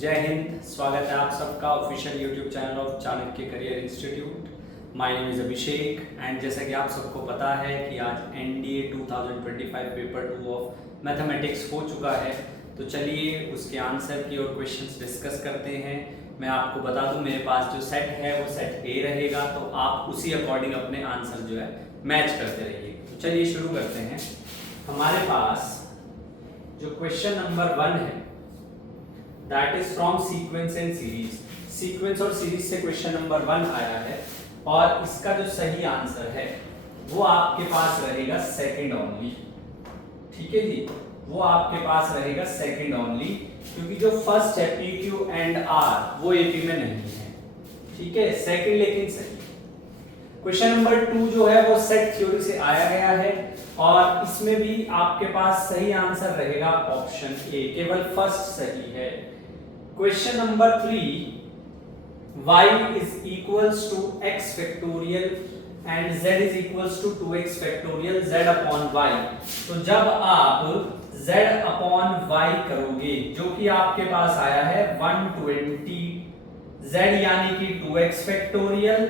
जय हिंद। स्वागत है आप सबका official YouTube channel of Chanakya career institute. My name is Abhishek and जैसा कि आप सबको पता है कि आज एनडीए 2025 पेपर 2 ऑफ मैथमेटिक्स हो चुका है, तो चलिए उसके आंसर की और क्वेश्चंस डिस्कस करते हैं। मैं आपको बता दूं मेरे पास जो सेट है वो सेट ए रहेगा, तो आप उसी अकॉर्डिंग अपने आंसर जो है मैच करते रहिए। तो चलिए शुरू करते हैं। हमारे पास जो क्वेश्चन नंबर 1 है that is from sequence and series. Sequence और सीरीज से क्वेश्चन नंबर 1 आया है और इसका जो सही आंसर है वो आपके पास रहेगा सेकंड ओनली। ठीक है जी, वो आपके पास रहेगा सेकंड ओनली, क्योंकि जो फर्स्ट है पी क्यू एंड आर वो एपी में नहीं है। ठीक है, सेकंड लेकिन सही। क्वेश्चन नंबर 2 जो है वो सेट थ्योरी से आया गया है और इसमें भी आपके पास सही आंसर रहेगा ऑप्शन ए, केवल फर्स्ट सही है। Question number 3, y is equals to x factorial and z is equals to 2x factorial z upon y। तो जब आप z upon y करोगे जो कि आपके पास आया है 120 z यानी कि 2x factorial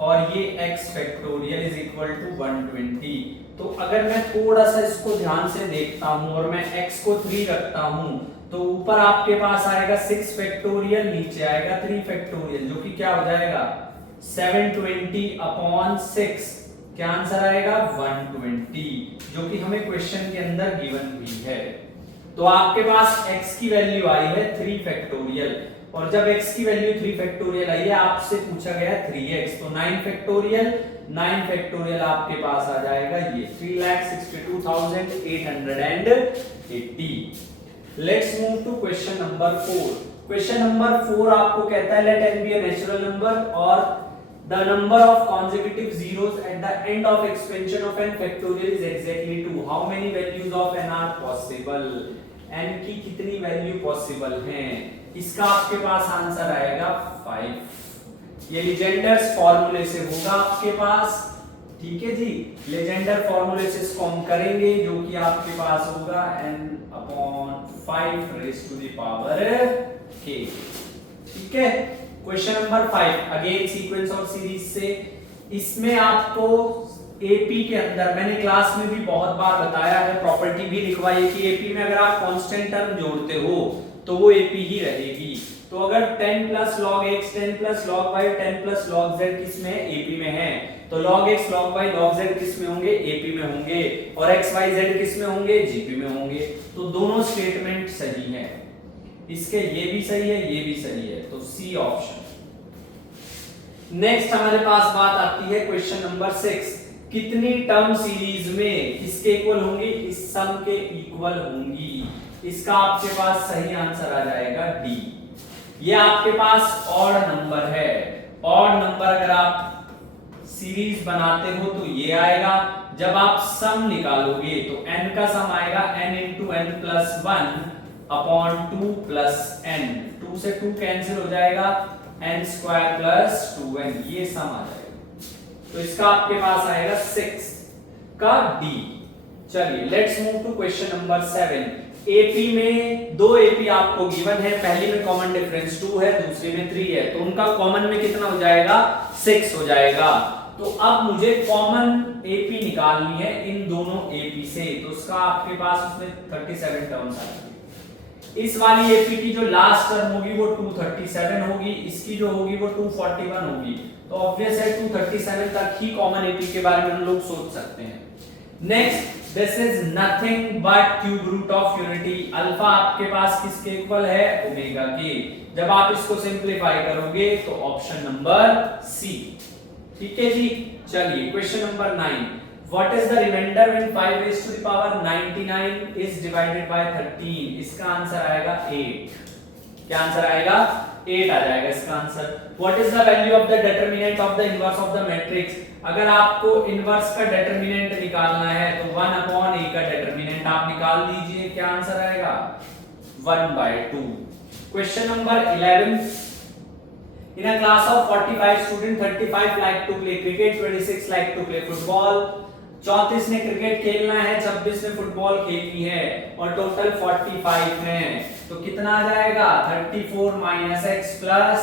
और ये x factorial is equal to 120। तो अगर मैं थोड़ा सा इसको ध्यान से देखता हूं और मैं x को 3 रखता हूं तो ऊपर आपके पास आएगा 6 फैक्टोरियल, नीचे आएगा 3 फैक्टोरियल, जो कि क्या हो जाएगा 720 अपॉन 6। क्या आंसर आएगा 120, जो कि हमें क्वेश्चन के अंदर गिवन हुई है। तो आपके पास x की वैल्यू आई है 3 फैक्टोरियल और जब x की वैल्यू 3 फैक्टोरियल आई है आपसे पूछा गया 3x, तो 9 फैक्टोरियल, 9 फैक्टोरियल आपके पास आ जाएगा ये 3,62,880। Let's move to question number 4। Question number 4 आपको कहता है let n be a natural number or the number of consecutive zeros at the end of expansion of n factorial is exactly 2। How many values of n are possible? n की कितनी value possible हैं? इसका आपके पास answer आएगा 5। ये Legendre's फॉर्मूले से होगा आपके पास। ठीक है जी, लेजेंडर फॉर्मूले से इसको हम करेंगे जो कि आपके पास होगा n upon 5 raise to the power k। ठीक है, क्वेश्चन नंबर 5 अगेन सीक्वेंस और सीरीज से। इसमें आपको एपी के अंदर मैंने क्लास में भी बहुत बार बताया है, प्रॉपर्टी भी लिखवाई है कि एपी में अगर आप कांस्टेंट टर्म जोड़ते हो तो वो एपी ही रहेगी। तो अगर 10 plus log x 10 plus log y 10 plus log z किस में है? एपी में है। तो log x log y log z किस में होंगे? एपी में होंगे। और x y z किस में होंगे? जीपी में होंगे। तो दोनों स्टेटमेंट सही है, इसके ये भी सही है ये भी सही है, तो सी ऑप्शन। नेक्स्ट हमारे पास बात आती है क्वेश्चन नंबर 6। कितनी टर्म सीरीज में किसके इक्वल होंगी? इस सम के इक्वल होंगी। इसका आपके पास सही आंसर आ जाएगा डी। ये आपके पास ऑड नंबर है। ऑड नंबर अगर आप सीरीज बनाते हो तो ये आएगा। जब आप सम निकालोगे तो n का सम आएगा n into n plus 1 upon 2 plus n। 2 से 2 कैंसिल हो जाएगा, n स्क्वायर प्लस 2n, ये सम आ जाएगा। तो इसका आपके पास आएगा 6 का डी। चलिए let's move to question number 7। AP में दो एपी आपको गिवन है, पहली में कॉमन डिफरेंस 2 है, दूसरी में 3 है, तो उनका कॉमन में कितना हो जाएगा? 6 हो जाएगा। तो अब मुझे कॉमन एपी निकालनी है इन दोनों एपी से, तो उसका आपके पास उसमें 37 टर्म्स आएंगी। इस वाली एपी की जो लास्ट टर्म होगी वो 237 होगी, इसकी जो होगी वो 241 होगी। तो ऑब्वियस है 237 तक ही कॉमन एपी के बारे में हम लोग सोच सकते हैं। Next, this is nothing but cube root of unity. Alpha आपके पास किसके इक्वल है? ओमेगा के। जब आप इसको सिंपलीफाई करोगे तो ऑप्शन नंबर सी। ठीक है जी, चलिए question number 9। What is the reminder when 5 raise to the power 99 is divided by 13? इसका आंसर आएगा 8। क्या आंसर आएगा? 8 आ जाएगा इसका answer. What is the value of the determinant of the inverse of the matrix? अगर आपको इनवर्स का determinant निकालना है तो 1 अपॉन a का डिटरमिनेंट आप निकाल दीजिए। क्या आंसर आएगा? 1/2। Question number 11। In a class of 45 students, 35 like to play cricket, 26 like to play football. 34 ने क्रिकेट खेलना है, 26 ने फुटबॉल खेलनी है और टोटल 45 है। तो कितना आ जाएगा 34 minus x plus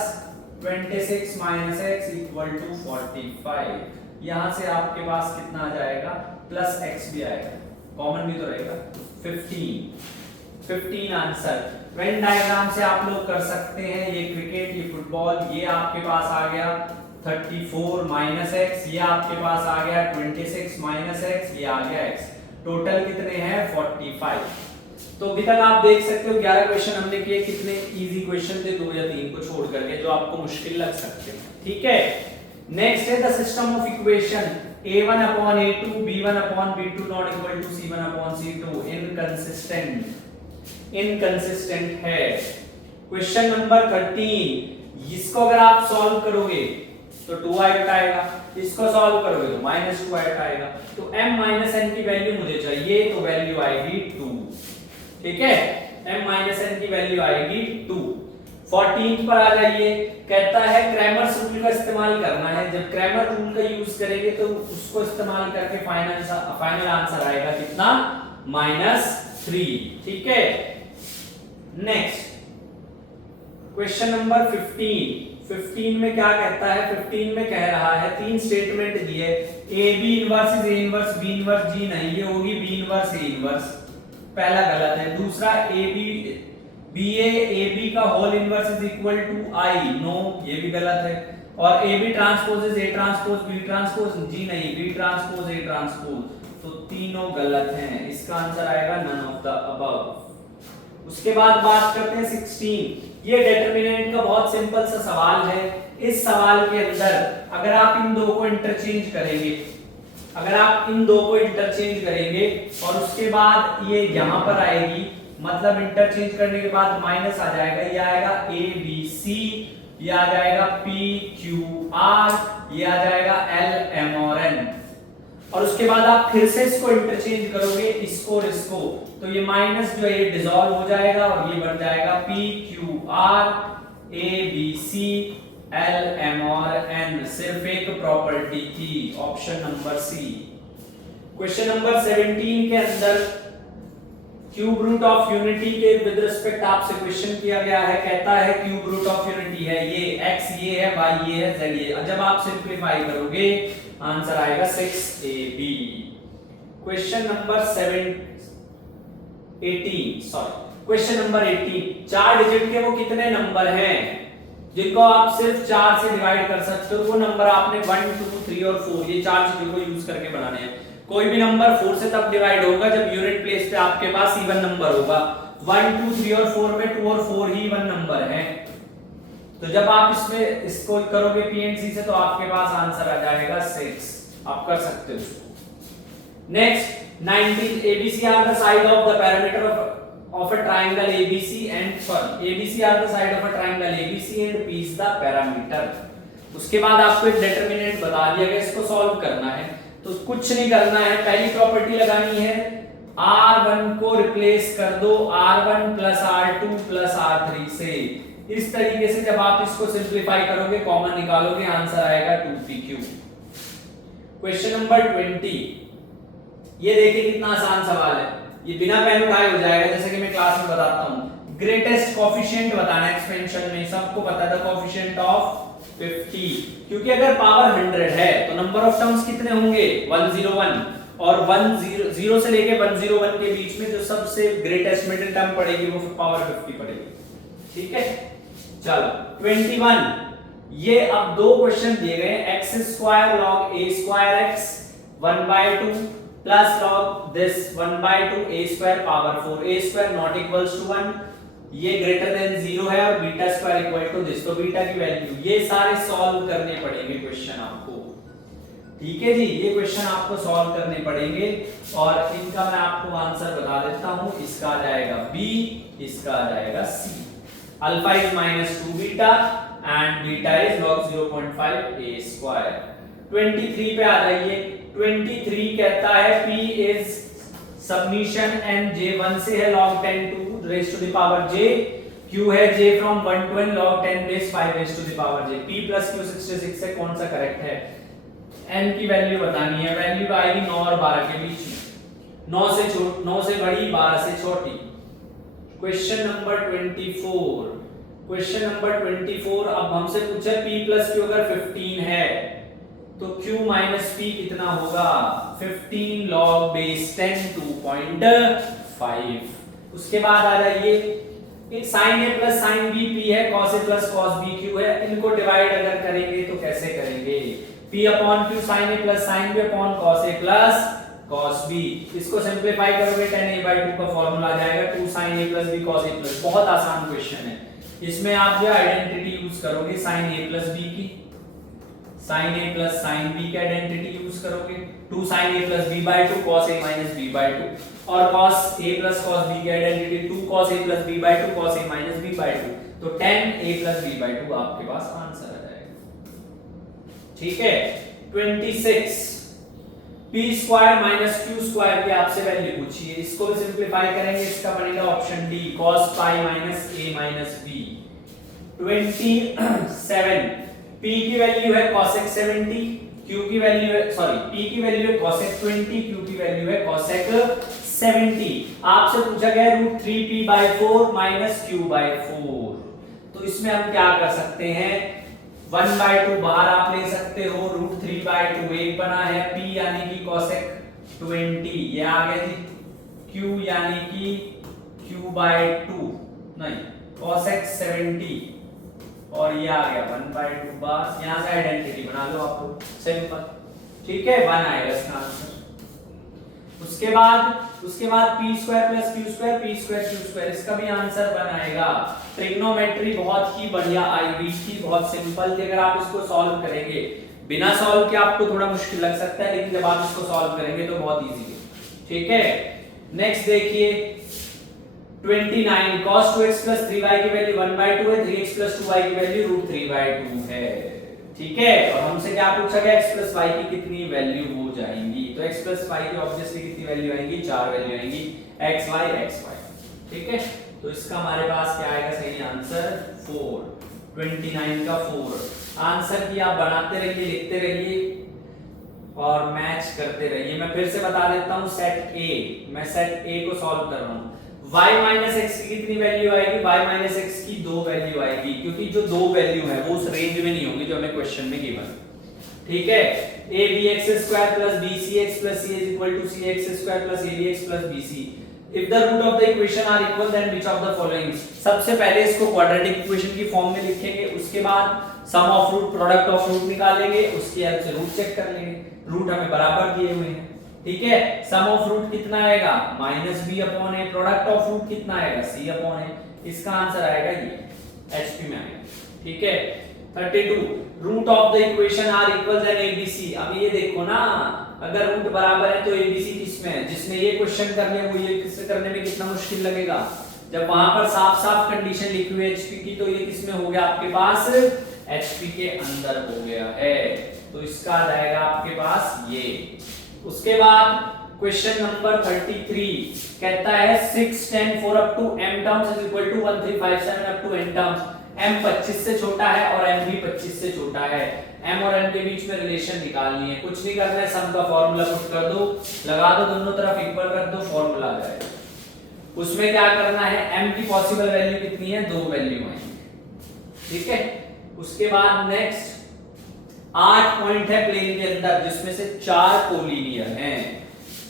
26 minus x equal to 45। यहां से आपके पास कितना आ जाएगा प्लस एक्स भी आएगा, कॉमन भी तो रहेगा 15 आंसर। वेन डायग्राम से आप लोग कर सकते हैं, ये क्रिकेट ये फुटबॉल, ये आपके पास आ गया 34 माइनस एक्स, ये आपके पास आ गया 26 माइनस एक्स, ये आ गया एक्स। टोटल कितने हैं 45। तो अभी तक आप देख सकते हो 11 क्वेश्चन हमने किए। कितने इजी क्वेश्चन थे, 2 या 3 को छोड़ करके जो आपको मुश्किल लग सकते हैं। ठीक है, नेक्स्ट है the system of equation a1 upon a2 b1 upon b2 not equal to c1 upon c2 inconsistent है। क्वेश्चन नंबर 13, इसको अगर आप सॉल्व करोगे तो 2 आएगा, इसको सॉल्व करोगे तो -2 आएगा। तो m माइनस n की वैल्यू मुझे चाहिए, तो वैल्यू आएगी 2। ठीक है, m माइनस n की वैल्यू आएगी 2। 14 पर आ जाइए, कहता है क्रैमर्स रूल का इस्तेमाल करना है। जब क्रैमर रूल का यूज करेंगे तो उसको इस्तेमाल करके फाइनल आंसर आएगा कितना -3। ठीक है, नेक्स्ट क्वेश्चन नंबर 15 में क्या कहता है, 15 में कह रहा है 3 स्टेटमेंट दिए, A B inverse is A inverse B inverse जी नहीं, ये होगी बी इनवर्स ए इनवर्स, पहला गलत है। दूसरा ए बी का whole inverse is equal to I, no ये भी गलत है। और A B transpose is A transpose B transpose जी नहीं, बी ट्रांसपोज ए ट्रांसपोज, तो तीनों गलत हैं। इसका आंसर आएगा नन ऑफ द अबव। उसके बाद बात करते हैं 16, ये डिटरमिनेंट का बहुत सिंपल सा सवाल है। इस सवाल के अंदर अगर आप इन दो को इंटरचेंज करेंगे, और उसके बाद ये यहां पर आएगी, मतलब इंटरचेंज करने के बाद माइनस आ जाएगा, ये आएगा ए बी सी, ये आ जाएगा पी क्यू आर, ये आ जाएगा एल एम और एन। और उसके बाद आप फिर से इसको इंटरचेंज करोगे, इसको और इसको, तो ये माइनस जो है ये डिसॉल्व हो जाएगा और ये बन जाएगा P Q R A B C L M और एन। सिर्फ एक प्रॉपर्टी थी, option number C. Question number 17 के अंदर क्यूब रूट ऑफ यूनिटी के विद रिस्पेक्ट आपसे क्वेश्चन किया गया है। कहता है क्यूब रूट ऑफ यूनिटी है ये, x ये है, y ये है, z ये। जब आप सिंपलीफाई करोगे आंसर आएगा 6ab। क्वेश्चन नंबर 18, चार डिजिट के वो कितने नंबर हैं जिनको आप सिर्फ 4 से डिवाइड कर सकते हो? वो नंबर आपने 1 2 3 और 4 ये 4 चीजों को यूज करके बनाने हैं। कोई भी नंबर 4 से तब डिवाइड होगा जब यूनिट प्लेस पे आपके पास इवन नंबर होगा। 1 2 3 और 4 में 2 और 4 ही इवन नंबर हैं। तो जब आप इसमें इसको करोगे पीएनसी से तो आपके पास आंसर आ जाएगा 6। आप कर सकते हो इसको। Next 19, ABC are the side of the perimeter of a triangle ABC and ABC are the side of a triangle ABC and P is the parameter। उसके बाद आपको एक डिटरमिनेंट बता दिया गया, इसको सॉल्व करना है। तो कुछ नहीं करना है, पहली प्रॉपर्टी लगानी है, R1 को रिप्लेस कर दो R1 plus R2 plus R3 से। इस तरीके से जब आप इसको सिंप्लीफाई करोगे, कॉमन निकालोगे, आंसर आएगा 2pq। क्वेश्चन नंबर 20, ये देखिए कितना आसान सवाल है, ये बिना पेन उठाए हो जाएगा, जैसे कि मैं क्लास में बताता हूं। ग्रेटेस्ट कोफिशिएंट बताना है एक्सपेंशन में, सबको पता था कोफिशिएंट ऑफ 50, क्योंकि अगर पावर 100 है तो नंबर ऑफ टर्म्स कितने होंगे 101, और 0 से लेके 101 के बीच में जो सबसे ग्रेटेस्ट मिडिल टर्म पड़ेगी वो पावर 50 पड़ेगी। ठीक है, चलो 21, ये अब दो क्वेश्चन दिए गए, x square log a square x 1/2 plus log this 1/2 a square power 4 a square not equals to 1, ये ग्रेटर देन 0 है, और beta square equal to this, तो बीटा की वैल्यू, ये सारे सॉल्व करने पड़ेंगे क्वेश्चन आपको। ठीक है जी, ये क्वेश्चन आपको सॉल्व करने पड़ेंगे और इनका मैं आपको आंसर बता देता हूं। इसका आ जाएगा b, इसका आ जाएगा c। Alpha is -2 beta and beta is log 0.5 a square. 23 पे आ जाइए। 23 कहता है p is submission n j 1 से है log 10 to raised to the power j, q है j from 1 to n log 10 base 5 raised to the power j। p plus q 66 है, कौन सा करेक्ट है? n की वैल्यू बतानी है। वैल्यू आएगी 9 और 12 के बीच में, 9 से बड़ी, 12 से छोटी। क्वेश्चन नंबर 24, क्वेश्चन नंबर 24 अब हमसे पूछा p प्लस q अगर 15 है तो q माइनस p कितना होगा? 15 log बेस 10 2.5। उसके बाद आ जाइए, एक sin a plus sin b p है, cos a plus cos b q है, इनको डिवाइड अगर करेंगे तो कैसे करेंगे? p upon q sin a plus sin b upon cos a plus cos b। इसको सिंपलीफाई करोगे 10a/2 का फॉर्मूला आ जाएगा 2 sin a plus b cos a plus. बहुत आसान क्वेश्चन है। इसमें आप जो आइडेंटिटी यूज करोगे sin a प्लस b की, sin a plus sin b की आइडेंटिटी यूज करोगे, 2 sin a plus b/2 cos a minus b/2, और cos a plus cos b की identity 2 cos a plus b/2 cos a minus b/2, तो 10a plus b/2 आपके पास answer आ जाएगा। ठीक है। 26 p square minus q square की आपसे value पूछी है, इसको भी सिंपलीफाई करेंगे, इसका बनेगा option D cos pi minus a minus b। 27 p की वैल्यू है cosec 70, q की वैल्यू है p की वैल्यू है cosec 20, q की वैल्यू है cosec 70। आपसे पूछा गया है √3p/4 माइनस q/4, तो इसमें हम क्या कर सकते हैं? 1/2 बाहर आप ले सकते हो, √3/2 एक बना है, p यानी कि cosec 20 ये आ गया जी, q यानी कि q/2 नहीं cosec 70, और ये आ गया 1/2 बार। यहां से आइडेंटिटी बना लो आप लोग, सिंपल। ठीक है, 1 आएगा इसका आंसर। उसके बाद p square plus q square p square q square, इसका भी आंसर बनाएगा। ट्रिग्नोमेट्री बहुत ही बढ़िया आई हुई थी, बहुत सिंपल थी। अगर आप इसको सॉल्व करेंगे, बिना सॉल्व के आपको थोड़ा मुश्किल लग सकता है, लेकिन जब आप इसको सॉल्व करेंगे तो बहुत इजी है। ठीक है। नेक्स्ट देखिए 29 cos 2x plus 3y की वैल्यू 1/2 है, 3x plus 2y की वैल्यू √3/2 है। ठीक है, और हमसे क्या पूछा गया? x plus y की कितनी वैल्यू हो जाएंगी? तो x plus y की ऑब्वियसली कितनी वैल्यू आएंगी? 4 वैल्यू आएंगी, x y x y। ठीक है, तो इसका हमारे पास क्या आएगा सही आंसर? 4। 29 का 4। आंसर की आप बनाते रहिए, लिखते रहिए और मैच करते रहिए। मैं फिर से बता देता हूं, सेट ए, मैं सेट ए को सॉल्व कर रहा हूं। y माइनस एक्स की कितनी वैल्यू आएगी? y माइनस एक्स की 2 वैल्यू आएगी, क्योंकि जो 2 वैल्यू है वो उस रेंज में नहीं होंगी जो हमें क्वेश्चन में गिवन। ठीक है, a bx square plus b cx plus c is equal to cx square plus a bx plus bc। If the root of the equation are equal, then which of the following? सबसे पहले इसको quadratic equation की form में लिखेंगे, उसके बाद sum of root, product of root निकालेंगे, उसके हेल्प से रूट चेक कर लेंगे। रूट हमें बराबर दिए हुए हैं। ठीक है, सम ऑफ रूट कितना आएगा? -b upon a, product of root कितना आएगा? c upon a। इसका आंसर आएगा ये, HP में आएगा। ठीक है। 32 root of the equation are equal then abc। अब ये देखो ना, अगर रूट बराबर है तो abc किसमें है? जिसने ये क्वेश्चन कर लिया वो ये किससे करने में कितना मुश्किल लगेगा? जब वहां पर साफ साफ कंडीशन लिखी हुई है HP की, तो ये किसमें हो गया आपके पास? HP के अंदर हो गया है, तो इसका आ जाएगा आपके पास ये। उसके बाद क्वेश्चन नंबर 33 कहता है 6 10 4 up to m terms is equal to 1 3 5 7 up to n terms. m 25 से छोटा है और m भी 25 से छोटा है। m और n के बीच में रिलेशन निकालनी है, कुछ नहीं करना है, सम का फार्मूला पुट कर दो, लगा दो, दोनों तरफ इक्वल रख दो, फार्मूला आ जाएगा। उसमें क्या करना है? m की पॉसिबल वैल्यू कितनी है? 2 वैल्यू आएंगी। ठीक है। उसके बाद नेक्स्ट 8 पॉइंट है प्लेन के अंदर, जिसमें से 4 कोलिनियर हैं।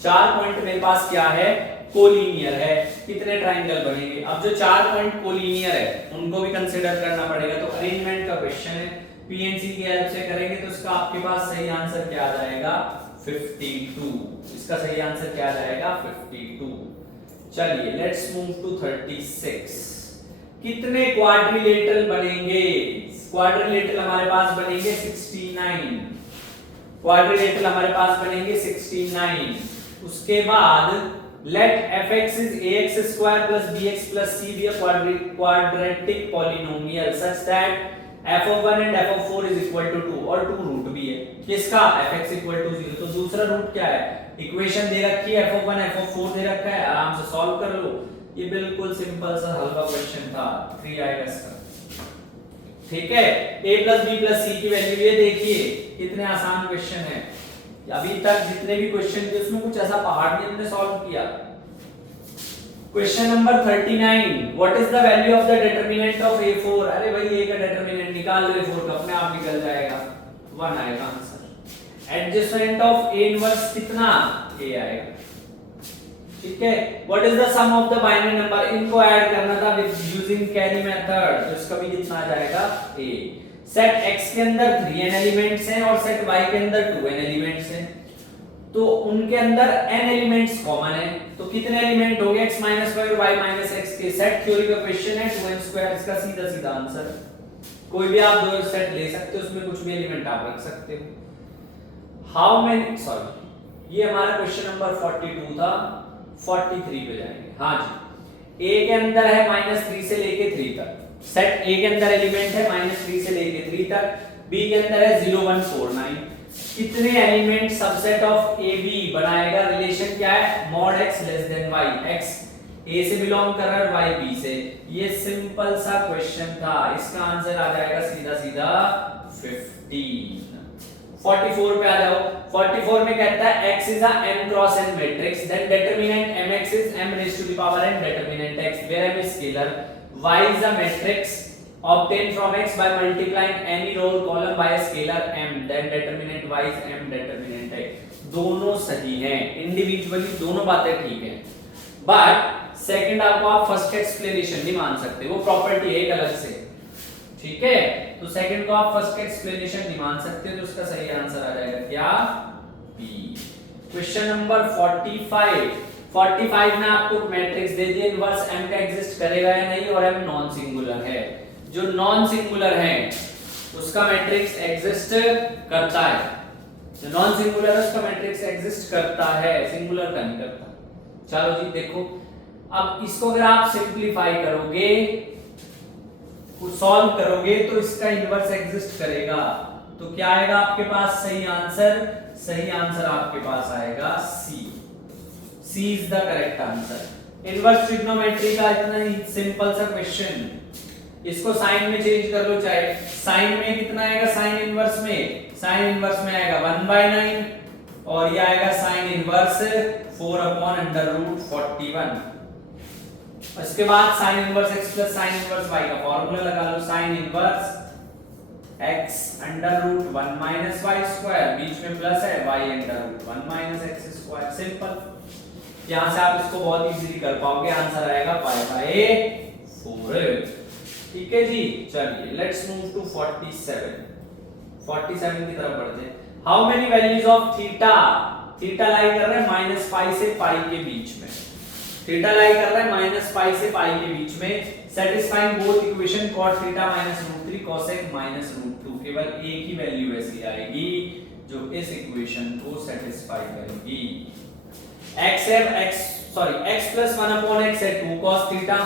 4 पॉइंट मेरे पास क्या है? कोलिनियर है। कितने ट्रायंगल बनेंगे? अब जो 4 पॉइंट कोलिनियर है उनको भी कंसीडर करना पड़ेगा, तो अरेंजमेंट का क्वेश्चन है, पीएनसी की हेल्प से करेंगे, तो इसका आपके पास सही आंसर क्या आ जाएगा? 52। इसका सही आंसर क्या आ जाएगा? 52। चलिए लेट्स मूव टू 36। कितने क्वाड्रिलेटरल बनेंगे? क्वाड्रिलेटरल हमारे पास बनेंगे 69। क्वाड्रिलेटरल हमारे पास बनेंगे 69। उसके बाद let fx is ax square plus bx plus c be a quadratic polynomial such that f of 1 and f of 4 is equal to 2, और 2 रूट भी है किसका? fx equal to 0। तो दूसरा रूट क्या है? इक्वेशन दे रखी है, f of 1 f of 4 दे रखा है, आराम से सॉल्व कर लो। ये बिल्कुल सिंपल सा हल्का क्वेश्चन था, 3 आएगा इसका। ठीक है, a plus b plus c की वैल्यू ये देखिए, कितने आसान क्वेश्चन है। अभी तक जितने भी क्वेश्चन थे उसमें कुछ ऐसा पहाड़ नहीं हमने सॉल्व किया। Question number 39, what is the value of the determinant of a4। अरे भाई a का डिटरमिनेंट निकाल लो, a4 का अपने आप निकल जाएगा, 1 आएगा answer. Adjacent of a inverse कितना, a आएगा। ठीक है, what is the sum of the binary number, इनको ऐड करना था विद यूजिंग कैरी मेथड, तो इसका भी कितना आ जाएगा a। सेट x के अंदर 3n एलिमेंट्स हैं और सेट y के अंदर 2n एलिमेंट्स हैं, तो उनके अंदर n एलिमेंट्स कॉमन है, तो कितने एलिमेंट हो गए x y और y x के। सेट थ्योरी का क्वेश्चन है 2n2, इसका सीधा सीधा आंसर। कोई भी आप दो सेट ले सकते हो, उसमें कुछ भी एलिमेंट आप रख सकते हो। हाउ मेनी, सॉरी ये हमारा क्वेश्चन नंबर 42 था, 43 पे जाएंगे। हाँ जी, a के अंदर है -3 से लेके 3 तक, सेट a के अंदर एलिमेंट है -3 से लेके 3 तक, b के अंदर है 0 1 4 9। कितने element subset of A B बनाएगा, रिलेशन क्या है, mod x less than y, x a से बिलोंग कर रहा है, y b से। ये सिंपल सा क्वेश्चन था, इसका आंसर आ जाएगा सीधा सीधा 15। 44 पे आ जाओ। 44 में कहता है x is a m cross n matrix, then determinant mx is m raised to the power n determinant x, where m is scalar, y is a matrix obtained from x by multiplying any row or column by a scalar m, then determinant y is m determinant x। दोनों सही हैं, individually दोनों बातें ठीक हैं, but second आपको आप first explanation नहीं मान सकते, वो प्रॉपर्टी है एक अलग से। ठीक है, तो सेकंड को आप फर्स्ट एक्सप्लेनेशन नहीं मान सकते, तो उसका सही आंसर आ जाएगा क्या, बी। क्वेश्चन नंबर 45 में आपको मैट्रिक्स दे दिया, इनवर्स m का एग्जिस्ट करेगा या नहीं, और m नॉन सिंगुलर है। जो नॉन सिंगुलर है उसका मैट्रिक्स एग्जिस्ट करता है, जो नॉन सिंगुलर है उसका मैट्रिक्स एग्जिस्ट करता है, सिंगुलर का नहीं करता। चलो जी देखो, अब इसको अगर आप सिंपलीफाई करोगे, सॉल्व करोगे, तो इसका इनवर्स एग्जिस्ट करेगा, तो क्या आएगा आपके पास सही आंसर, सही आंसर आपके पास आएगा C. C is the correct answer. Inverse trigonometry का इतना ही सिंपल सा क्वेश्चन, इसको साइन में चेंज कर लो, चाहे साइन में कितना आएगा, साइन इनवर्स में आएगा 1/9, और ये आएगा साइन इनवर्स 4/√41। उसके बाद sine inverse x plus sine inverse y का फॉर्मूला लगा लो, साइन इनवर्स x √1 - y², बीच में प्लस है, y √1 - x²। सिंपल, यहां से आप इसको बहुत इजीली कर पाओगे, आंसर आएगा π/4। ठीक है जी, चलिए लेट्स मूव टू 47 की तरफ बढ़ते हैं। How many values of theta, theta lie कर रहा है -π से π के बीच में, थीटा लाई कर रहा है -π से π के बीच में, satisfying both equation cot theta -√3 cosec -√2। केवल एक ही वैल्यू ऐसी आएगी जो इस इक्वेशन को सेटिस्फाई करेगी। x प्लस 1/x है 2 cos theta,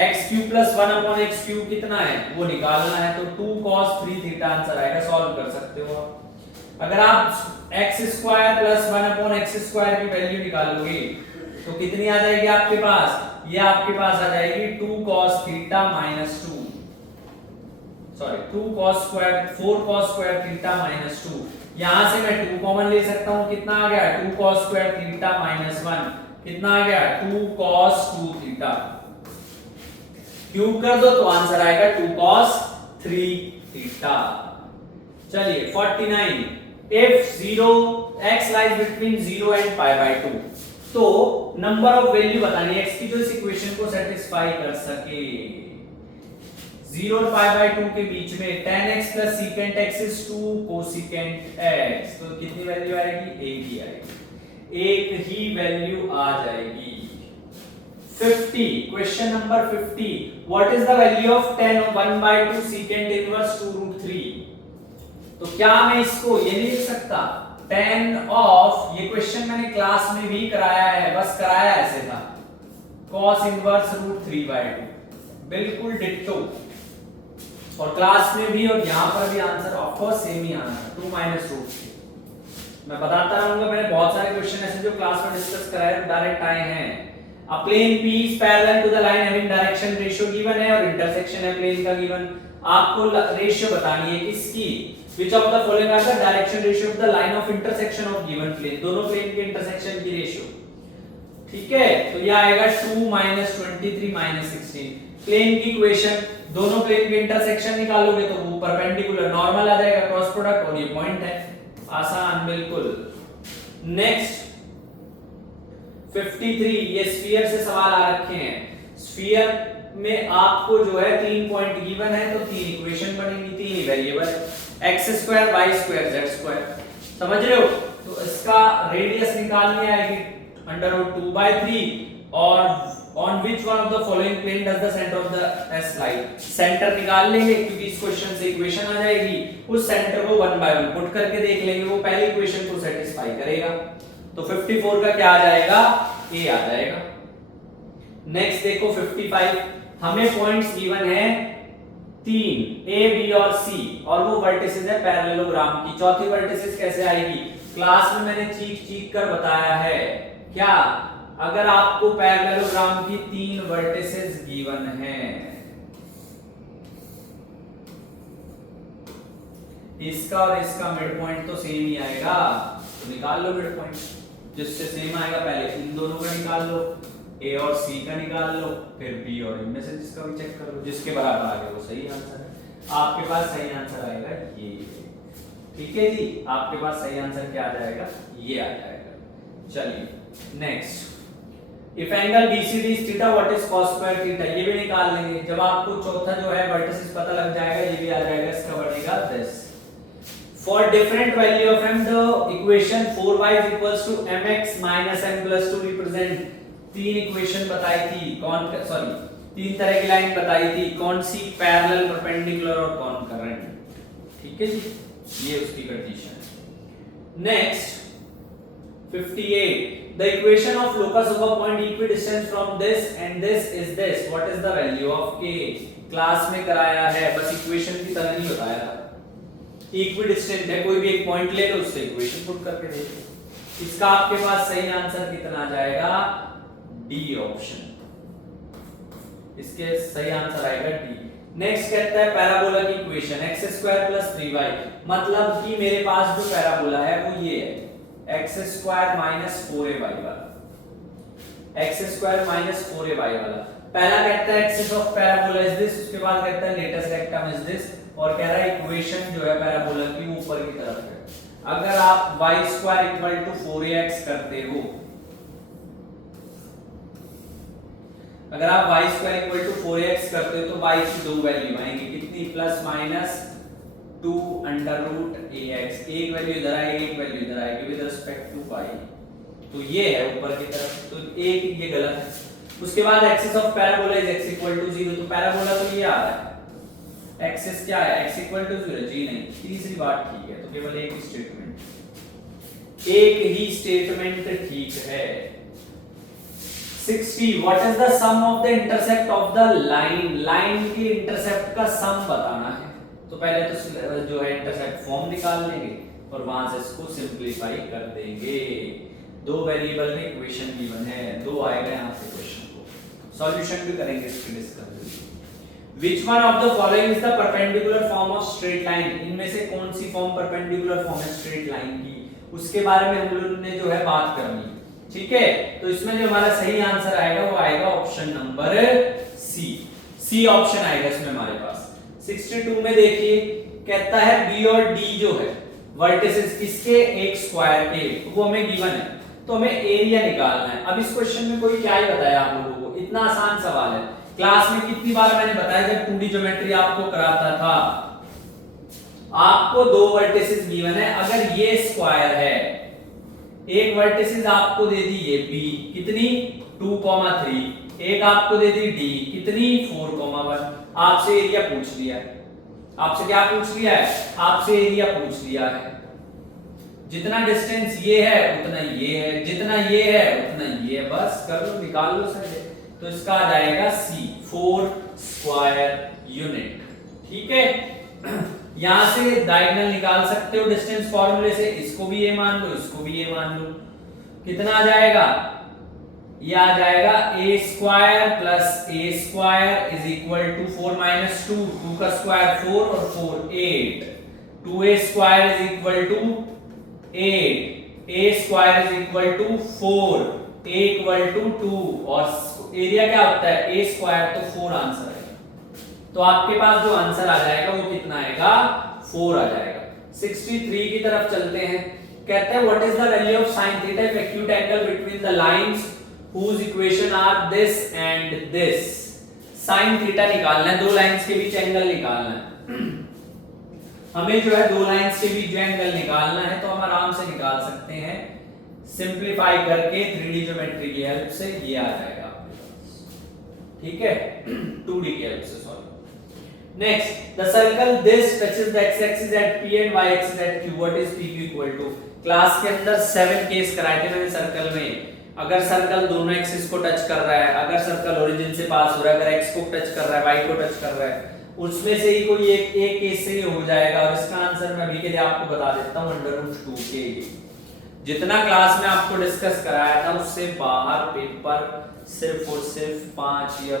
x³ plus 1/x³ कितना है वो निकालना है, तो 2 cos 3 थीटा आंसर आएगा, सॉल्व कर सकते हो। अगर आप x² प्लस 1/x² की वैल्यू निकालोगे तो कितनी आ जाएगी आपके पास, ये आपके पास आ जाएगी 2 cos theta -2, sorry 4 cos square theta -2। यहां से मैं 2 कॉमन ले सकता हूं, कितना आ गया 2 cos स्क्वायर थीटा -1, कितना आ गया 2 cos 2 थीटा, क्यूब कर दो तो आंसर आएगा 2 cos 3 थीटा। चलिए 49, if x lies between 0 and π/2, तो नंबर ऑफ वैल्यू बतानी है x की जो इस इक्वेशन को सेटिस्फाई कर सके। 0 और π/2 के बीच में tan x plus secant x is 2 cosecant x, तो कितनी वैल्यू आएगी, एक ही आएगी, एक ही वैल्यू आ जाएगी। 50, question number 50, what is the value of tan 1/2 secant inverse 2√3। तो क्या मैं इसको ये नहीं लिख सकता, tan ऑफ, ये क्वेश्चन मैंने क्लास में भी कराया है, बस कराया ऐसे था, cos इनवर्स √3/2, बिल्कुल डिट्टो, और क्लास में भी और यहां पर भी आंसर ऑफ कोर्स सेम ही आना है, 2 - √3। मैं बताता रहूंगा, मैंने बहुत सारे क्वेश्चन ऐसे जो क्लास में डिस्कस कराए डायरेक्ट आए हैं। A plane P is parallel to the line having direction ratio given है और intersection है plane का given। आपको रेशियो बतानी है किसकी? Which of the following are the direction ratio of the line of intersection of given plane? दोनों plane के इंटरसेक्शन की रेशियो। ठीक है, तो ये आएगा 2 - 23 - 16। प्लेन की इक्वेशन, दोनों प्लेन के इंटरसेक्शन निकालोगे तो वो परपेंडिकुलर नॉर्मल आ जाएगा, क्रॉस प्रोडक्ट, और ये पॉइंट है। आसान बिल्कुल। नेक्स्ट 53, ये स्फीयर से सवाल आ रखे हैं। स्फीयर में आपको जो है 3 पॉइंट गिवन है, तो 3 इक्वेशन बनेंगी, 3 ही वेरिएबल, x2 y2 z2। समझ रहे हो? तो इसका रेडियस निकालनी आएगी √2/3 और on which one of the following plane does the center of the S lie? Centre निकाल लेंगे क्योंकि इस क्वेश्चन से इक्वेशन आ जाएगी। उस सेंटर को 1 बाय 1 पुट करके देख लेंगे, वो पहली इक्वेशन को सेटिस्फाई करेगा। तो 54 का क्या आ जाएगा? A आ जाएगा। नेक्स्ट देखो 55, हमें पॉइंट्स गिवन है 3 A B और C और वो वर्टिसेस है पैरेललोग्राम की। चौथी वर्टिसेस कैसे आएगी? क्लास में मैंने चीख कर बताया है क्या, अगर आपको पैरेललोग्राम की 3 वर्टिसेस गिवन हैं, इसका और इसका मिड पॉइंट तो सेम ही आएगा, तो निकाल लो मिड पॉइंट। जिससे सेम आएगा पहले इन दोनों का निकाल लो, A और C का निकाल लो, फिर B और इनमें से जिसका भी चेक कर लो, जिसके बराबर आ गया वो सही आंसर है। आपके पास सही आंसर आएगा ये। ठीक है जी, आपके पास सही आंसर क्या आ जाएगा? ये आ जाएगा। चलिए next, if angle BCD is theta, what is cos square theta? ये भी निकाल लेंगे। जब आपको चौथा जो है वर्टिसेस पता लग जाएगा, ये भी आ जाएगा, इसका बनेगा this। For different value of m, the equation 4y is equals to mx minus m plus 2 represent। 3 equation बताई थी, सॉरी 3 तरह की लाइन बताई थी, कौन सी? पैरेलल, परपेंडिकुलर और कॉन्करेंट। ठीक है जी, ये उसकी condition. Next 58, the equation of locus of a point equidistant from this and this is this, what is the value of k? Class में कराया है, बस इक्वेशन की तरह नहीं बताया था। इक्विडिस्टेंट है, कोई भी एक पॉइंट ले लो, उससे इक्वेशन पुट करके देखो। इसका आपके पास सही आंसर कितना आ जाएगा? डी ऑप्शन, इसके सही आंसर आएगा डी। नेक्स्ट कहता है पैराबोला की इक्वेशन x² + 3y, मतलब कि मेरे पास जो पैराबोला है वो ये है, x² - 4ay वाला, x² - 4ay वाला। पहला कहता है axis of parabola is this, उसके बाद कहता है लेटस रेक्टम इज दिस, और कह रहा है इक्वेशन जो है पैराबोला की ऊपर की तरफ है। अगर आप y² = 4ax करते हो, अगर आप y² = 4ax करते हो तो y की 2 वैल्यू आएंगी, कितनी? +-2 √ax। एक वैल्यू इधर आएगी, एक वैल्यू इधर आएगी विद रिस्पेक्ट टू y। तो ये है ऊपर की तरफ, तो एक ये गलत है। उसके बाद axis of parabola is x = 0, तो पैराबोला तो ये आ रहा है, एक्सिस क्या है? x = 0, जी नहीं। तीसरी बात ठीक है, तो केवल एक ही स्टेटमेंट, एक ही स्टेटमेंट ठीक है। 60, what is the sum of the intercept of the line? Line के इंटरसेप्ट का सम बताना है, तो पहले तो जो है इंटरसेप्ट फॉर्म निकाल लेंगे और वहां से इसको सिंपलीफाई कर देंगे। 2 वेरिएबल में इक्वेशन गिवन है, 2 आएगा यहां से क्वेश्चन को सॉल्यूशन भी करेंगे इसके discuss. Which one of the following is the perpendicular form of straight line? इनमें से कौन सी फॉर्म परपेंडिकुलर फॉर्म है स्ट्रेट लाइन की? उसके बारे में हम लोगों ने जो है बात करनी। ठीक है, तो इसमें जो हमारा सही आंसर आएगा वो आएगा ऑप्शन नंबर सी ऑप्शन आएगा इसमें हमारे पास। 62 में देखिए कहता है बी और डी जो है वर्टिसेस किसके? एक स्क्वायर के, वो हमें गिवन है, तो हमें एरिया निकालना है। अब इस क्वेश्चन में कोई क्या ही बताया आप लोगों को, इतना आसान सवाल है। क्लास में कितनी बार मैंने बताया जब 2D ज्योमेट्री आपको कराता था, आपको 2 वर्टिसेस गिवन है, अगर ये स्क्वायर है, एक वर्टिसेस आपको दे दी ये बी, कितनी? 2,3, एक आपको दे दी डी, कितनी? 4,1। आपसे एरिया पूछ लिया है, आपसे क्या पूछ लिया है? आपसे एरिया पूछ लिया है। जितना डिस्टेंस ये है उतना ये है, जितना ये है उतना ये है, बस कर लो, निकाल लो सर। तो इसका आ जाएगा सी, 4 स्क्वायर यूनिट। ठीक है, यहां से डायगोनल निकाल सकते हो डिस्टेंस फॉर्मूले से, इसको भी ये मान लो, इसको भी ये मान लो, कितना आ जाएगा? ये आ जाएगा a square plus a square is equal to 4 minus 2, 2 का स्क्वायर 4 और 4 8, 2a square is equal to 8, a square is equal to 4, a equal to 2 और एरिया क्या होता है a स्क्वायर, तो 4 आंसर है। तो आपके पास जो आंसर आ जाएगा वो कितना आएगा, 4 आ जाएगा। 63 की तरफ चलते हैं। कहते हैं what is the value of sin theta if acute angle between the lines whose equation are this and this। sin theta निकालना है, दो लाइंस के बीच एंगल निकालना है। हमें जो है दो लाइंस के बीच एंगल निकालना है, तो हम आराम से निकाल सकते हैं सिंपलीफाई करके 3D ज्योमेट्री की हेल्प से। ये आ जाएगा आपके पास, ठीक है, 2D की हेल्प से। Sorry. Next, the circle this touches the x axis at p and y axis at q, what is pq equal to। Class के अंदर 7 केस कराए थे मैंने सर्कल में। अगर सर्कल दोनों एक्सिस को टच कर रहा है, अगर सर्कल ओरिजिन से पास हो रहा है, अगर x को टच कर रहा है, y को टच कर रहा है, उसमें से ही कोई एक केस से ही हो जाएगा। और इसका आंसर मैं अभी के लिए आपको बता देता हूं, √2k। जितना क्लास में आपको डिस्कस कराया था उससे बाहर पेपर सिर्फ और सिर्फ 5 या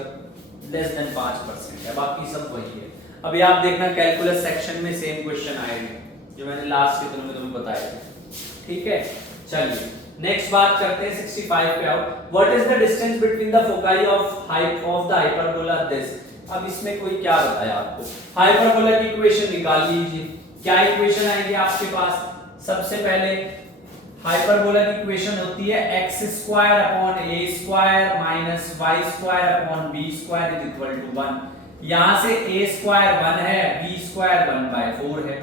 लेस देन 5% है, बाकी सब वही है। अभी आप देखना कैलकुलस सेक्शन में सेम क्वेश्चन आएंगे जो मैंने लास्ट के दिनों में तुम्हें बताए थे, ठीक है। चलिए नेक्स्ट बात करते हैं 65 पे आओ। What is the distance between the foci of the hyperbola this. अब इसमें कोई क्या बताया आपको, हाइपरबोला की इक्वेशन निकाल लीजिए। क्या इक्वेशन आएगी आपके पास, सबसे पहले हाइपरबोला की इक्वेशन होती है x square upon a square minus y square upon b square is equal to 1। यहां से a स्क्वायर 1 है, b स्क्वायर 1/4 है,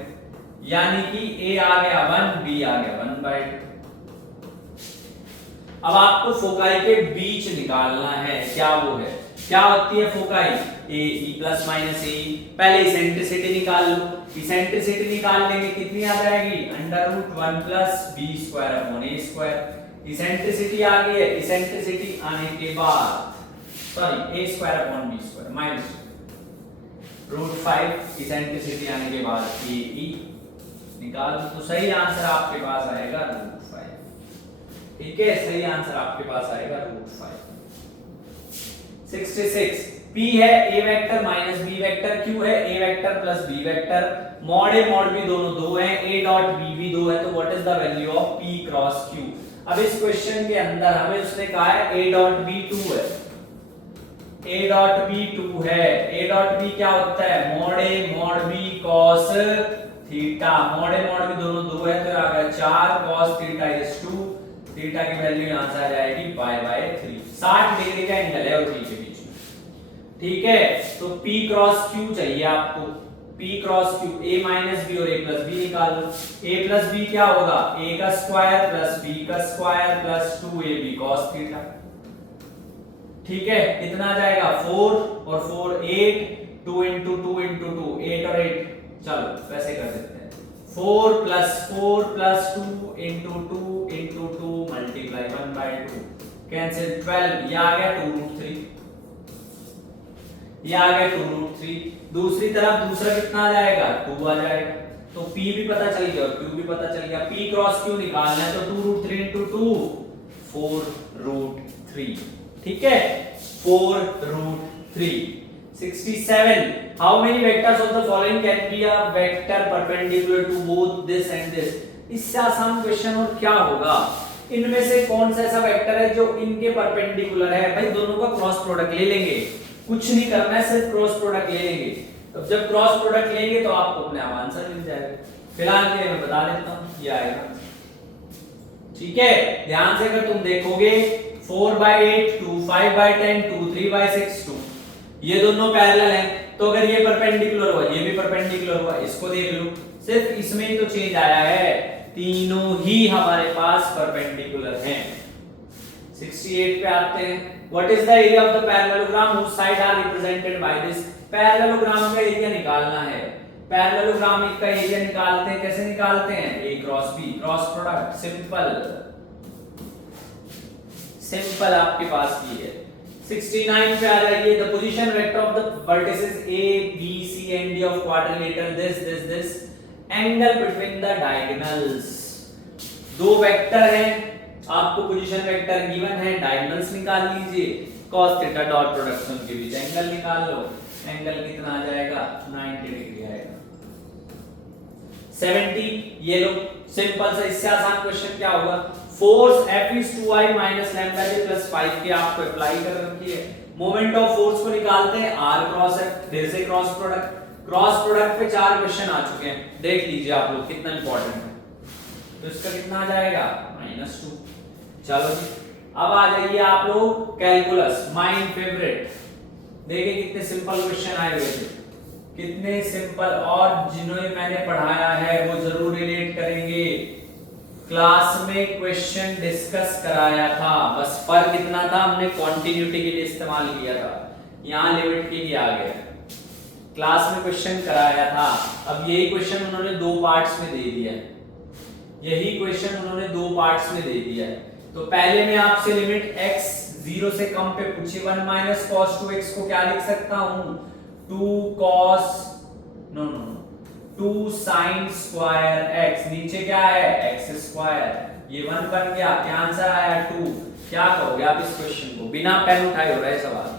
यानी कि a आ गया 1, b आ गया 1/2। अब आपको फोकाई के बीच निकालना है, क्या वो है, क्या होती है फोकाई, ए ई प्लस माइनस ए। पहले इसेंट्रिसिटी निकाल लो। इसेंट्रिसिटी निकालने में कितनी आ जाएगी, √1 plus B square upon A square. Eccentricity आ गई है, इसेंट्रिसिटी आने के बाद sorry A square upon B square minus √5, eccentricity आने के बाद ए ई निकाल, तो सही आंसर आपके पास आएगा √5। ठीक है, सही आंसर आपके पास आएगा √5। 66 P है a vector minus b vector, Q है a vector plus b vector, mod a mod b दोनों 2 हैं, a डॉट b भी 2 है, तो what is the value of p cross q। अब इस क्वेश्चन के अंदर हमें उसने कहा है a डॉट b 2 है, a डॉट b 2 है। a डॉट b क्या होता है, mod a mod b cos theta, mod a mod b दोनों 2 है, तो आ गया 4 cos थीटा इज 2, थीटा की वैल्यू यहां से आ जाएगी π/3। 60 डिग्री का एंगल है और t के बीच में, ठीक है। तो p क्रॉस q चाहिए आपको, p cross q a minus b और a प्लस b निकाल लो। a प्लस b क्या होगा, a का स्क्वायर प्लस b का square plus 2ab cos theta, ठीक है। कितना आ जाएगा 4 और 4 8, 2 into 2 into 2 8 और 8, चलो वैसे कर देते हैं 4 plus 2 into 2 into 2 multiply 1/2 cancel 12, ये आ गया 2√3, ये आ गया 2√3। दूसरी तरफ दूसरा कितना आ जाएगा, 2 आ जाएगा, तो p भी पता चल गया और q भी पता चल गया। p क्रॉस q निकालना है, तो 2√3 into 2 4√3, ठीक है, 4√3। 67 how many vectors of the following can be a vector perpendicular to both this and this। इससे आसान क्वेश्चन और क्या होगा, इनमें से कौन सा ऐसा वेक्टर है जो इनके परपेंडिकुलर है। भाई दोनों का क्रॉस प्रोडक्ट ले लेंगे, कुछ नहीं करना है, सिर्फ क्रॉस प्रोडक्ट ले लेंगे। तो जब क्रॉस प्रोडक्ट लेंगे तो आपको अपने आप आंसर मिल जाएगा। फिलहाल के लिए मैं बता देता हूं, ये आएगा, ठीक है। ध्यान से अगर तुम देखोगे 4/8 2 5/10 2 3/6 2, ये दोनों पैरेलल हैं, तो अगर ये परपेंडिकुलर हुआ ये भी परपेंडिकुलर हुआ, इसको देख लो, सिर्फ इसमें ही तो चेंज आया है, तीनों ही हमारे पास परपेंडिकुलर हैं। 68 पे आते हैं। What is the area of the parallelogram whose side are represented by this। Parallelogram का एरिया निकालना है। पैरेललोग्राम का एरिया निकालते हैं, कैसे निकालते हैं, a cross b cross product, simple आपके पास ये है। 69 पे आ जाइए। The position vector of the vertices a b c and d of quadrilateral this angle between the diagonals. दो वेक्टर हैं, आपको पोजीशन वेक्टर गिवन है, डायगोनल्स निकाल लीजिए, cos थीटा डॉट प्रोडक्ट उनके बीच एंगल निकाल लो, एंगल कितना आ जाएगा 90 डिग्री आएगा। 70 ये लो, सिंपल सा, इससे आसान क्वेश्चन क्या होगा, force F is 2I minus lambda j plus 5 के आपको अप्लाई कर रखी है, मोमेंट ऑफ फोर्स को निकालते हैं R क्रॉस F, फिर से क्रॉस प्रोडक्ट पे 4 क्वेश्चन आ चुके हैं, देख लीजिए आप लोग कितना इंपॉर्टेंट है। तो इसका कितना आ जाएगा -2। चलो जी, अब आ जाइए आप लोग कैलकुलस, माइंड फेवरेट, देखिए कितने सिंपल क्वेश्चन आए हुए थे, कितने सिंपल, और जिन्होंने मैंने पढ़ाया है वो जरूर रिलेट करेंगे, क्लास में क्वेश्चन डिस्कस कराया था, बस फर्क इतना था हमने कंटिन्यूटी के लिए इस्तेमाल किया था, यहाँ लिमिट के लिए आ गया, क्लास में क्वेश्चन कराया था। अब यही क्वेश्चन उन्होंने 2 पार्ट्स में दे दिया है, यही क्वेश्चन उन्होंने 2 पार्ट्स में दे दिया है। तो पहले मैं आपसे लिमिट x 0 से कम पे पूछी, 1 माइनस cos 2x को क्या लिख सकता हूं, 2 sin स्क्वायर x, नीचे क्या है x स्क्वायर, ये 1 बन गया, क्या आंसर आया 2। क्या कहोगे आप इस क्वेश्चन को, बिना पेन उठाए हो रहा है सवाल,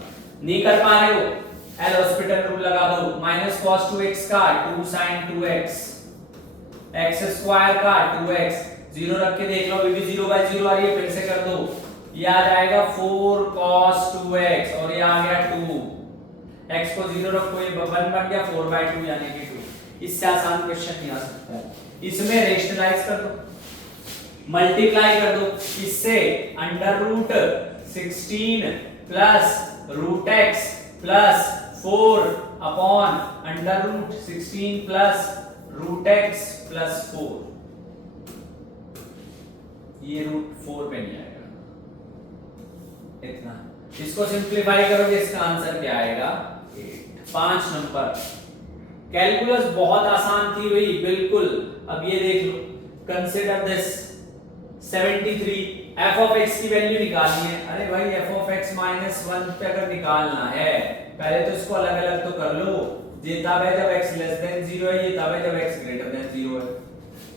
नहीं कर पा रहे हो, एल हॉस्पिटल रूल लगा दो, माइनस cos 2x का 2 sin 2x, x स्क्वायर का 2x, 0 रख के देख लो, अभी भी 0/0 आ रही है, फिर से कर दो, ये आ जाएगा 4 cos 2x और ये आ गया 2, x को 0 रखो, ये 1 बन गया 4/2 यानी कि 2। इससे आसान क्वेश्चन नहीं आ सकता है, इसमें रेशनलाइज कर दो, मल्टीप्लाई कर दो, इससे √16 plus √x plus 4 upon √16 plus √x plus 4, ये √4 पे नहीं आएगा इतना, इसको सिंप्लीफाई करोगे इसका आंसर क्या आएगा 8। 5 नंबर, कैलकुलस बहुत आसान थी भाई, बिल्कुल। अब ये देख लो, consider this 73, f of x की वैल्यू निकालनी है, अरे भाई f ऑफ x -1 पे अगर निकालना है, पहले तो इसको अलग अलग तो कर लो, ये तब है जब x लेस देन 0 है, ये तब है जब x ग्रेटर देन 0 है,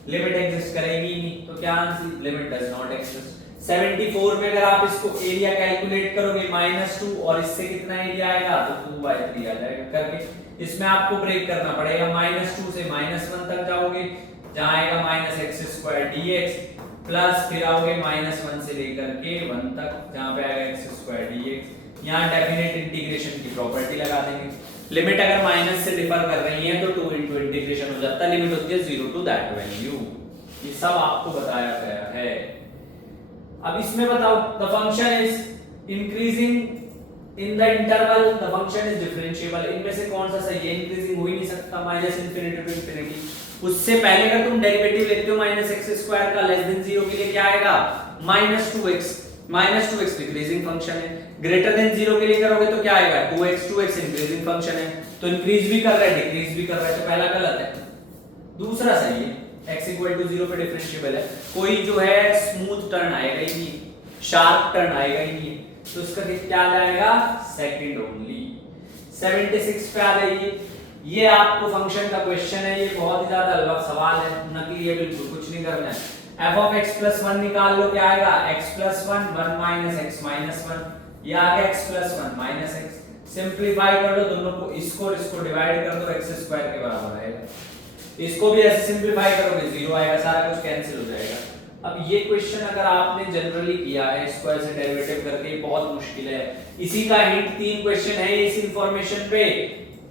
लिमिट एग्जिस्ट करेगी नहीं, तो क्या answer, limit does not exist. 74 में अगर आप इसको एरिया कैलकुलेट करोगे -2 और इससे कितना एरिया आएगा, तो 2/3 आ जाएगा करके, इसमें आपको ब्रेक करना पड़ेगा, -2 से -1 तक जाओगे, जहां आएगा -x² dx, प्लस फिर आओगे -1 से लेकर के 1 तक, जहां पे आएगा x² dx, यहां डेफिनेट इंटीग्रेशन की प्रॉपर्टी लगा देंगे, लिमिट अगर माइनस से डिफर कर रही है तो 2 इनटू इंटीग्रेशन हो जाता है, लिमिट होती है 0 टू दैट वैल्यू, ये सब आपको बताया गया है। अब इसमें बताओ, the function is increasing in the interval, the function is differentiable, इनमें से कौन सा सही है, इंक्रीजिंग हो ही नहीं सकता, -∞ टू इंफिनिटी, उससे पहले अगर तुम डेरिवेटिव लेते हो -x² का लेस देन 0 के लिए क्या आएगा -2x डिक्रीजिंग फंक्शन है, ग्रेटर देन 0 के लिए करोगे तो क्या आएगा 2x इंक्रीजिंग फंक्शन है, तो इंक्रीज भी कर रहा है डिक्रीज भी कर रहा है, तो पहला गलत है, दूसरा सही है, x = 0 पे डिफरेंशिएबल है, कोई जो है स्मूथ टर्न आएगा ही नहीं, शार्प टर्न आएगा ही नहीं, तो इसका क्या आ जाएगा सेकंड ओनली। 76 पे आ जाइए, ये आपको फंक्शन का क्वेश्चन है, ये बहुत ही ज्यादा अलग सवाल है, नकली है, बिल्कुल कुछ नहीं करना है, f ऑफ x + 1 निकाल लो, क्या आएगा x + 1 1 - x - 1, ये आ गया x + 1 - x, सिंपलीफाई कर लो दोनों को, इसको और इसको डिवाइड कर दो, x² के बराबर आएगा, इसको भी ऐसे सिंपलीफाई करोगे 0 आएगा, सारा कुछ कैंसिल हो जाएगा। अब ये क्वेश्चन अगर आपने जनरली किया है स्क्वायर से डेरिवेटिव करके, बहुत मुश्किल है, इसी का हिंट 3 क्वेश्चन है इस इंफॉर्मेशन पे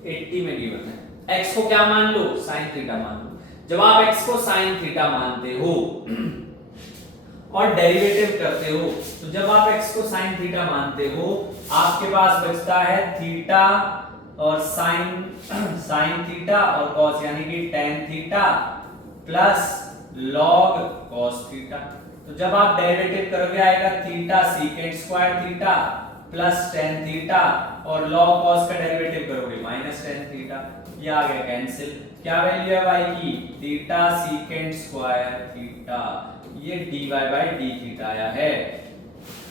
80 में गिवन है। x को क्या मान लो sin थीटा मान लो, जब आप x को sin थीटा मानते हो और डेरिवेटिव करते हो, तो जब आप x को sin थीटा मानते हो, आपके पास बचता है थीटा और sin थीटा और cos यानी कि tan theta plus log cos theta, तो जब आप डेरिवेटिव करोगे आएगा theta sec² theta plus tan theta और log cos का डेरिवेटिव करोगे माइनस tan थीटा, ये आ गया कैंसिल, क्या वैल्यू है y की थीटा sec² थीटा, ये dy/d थीटा आया है,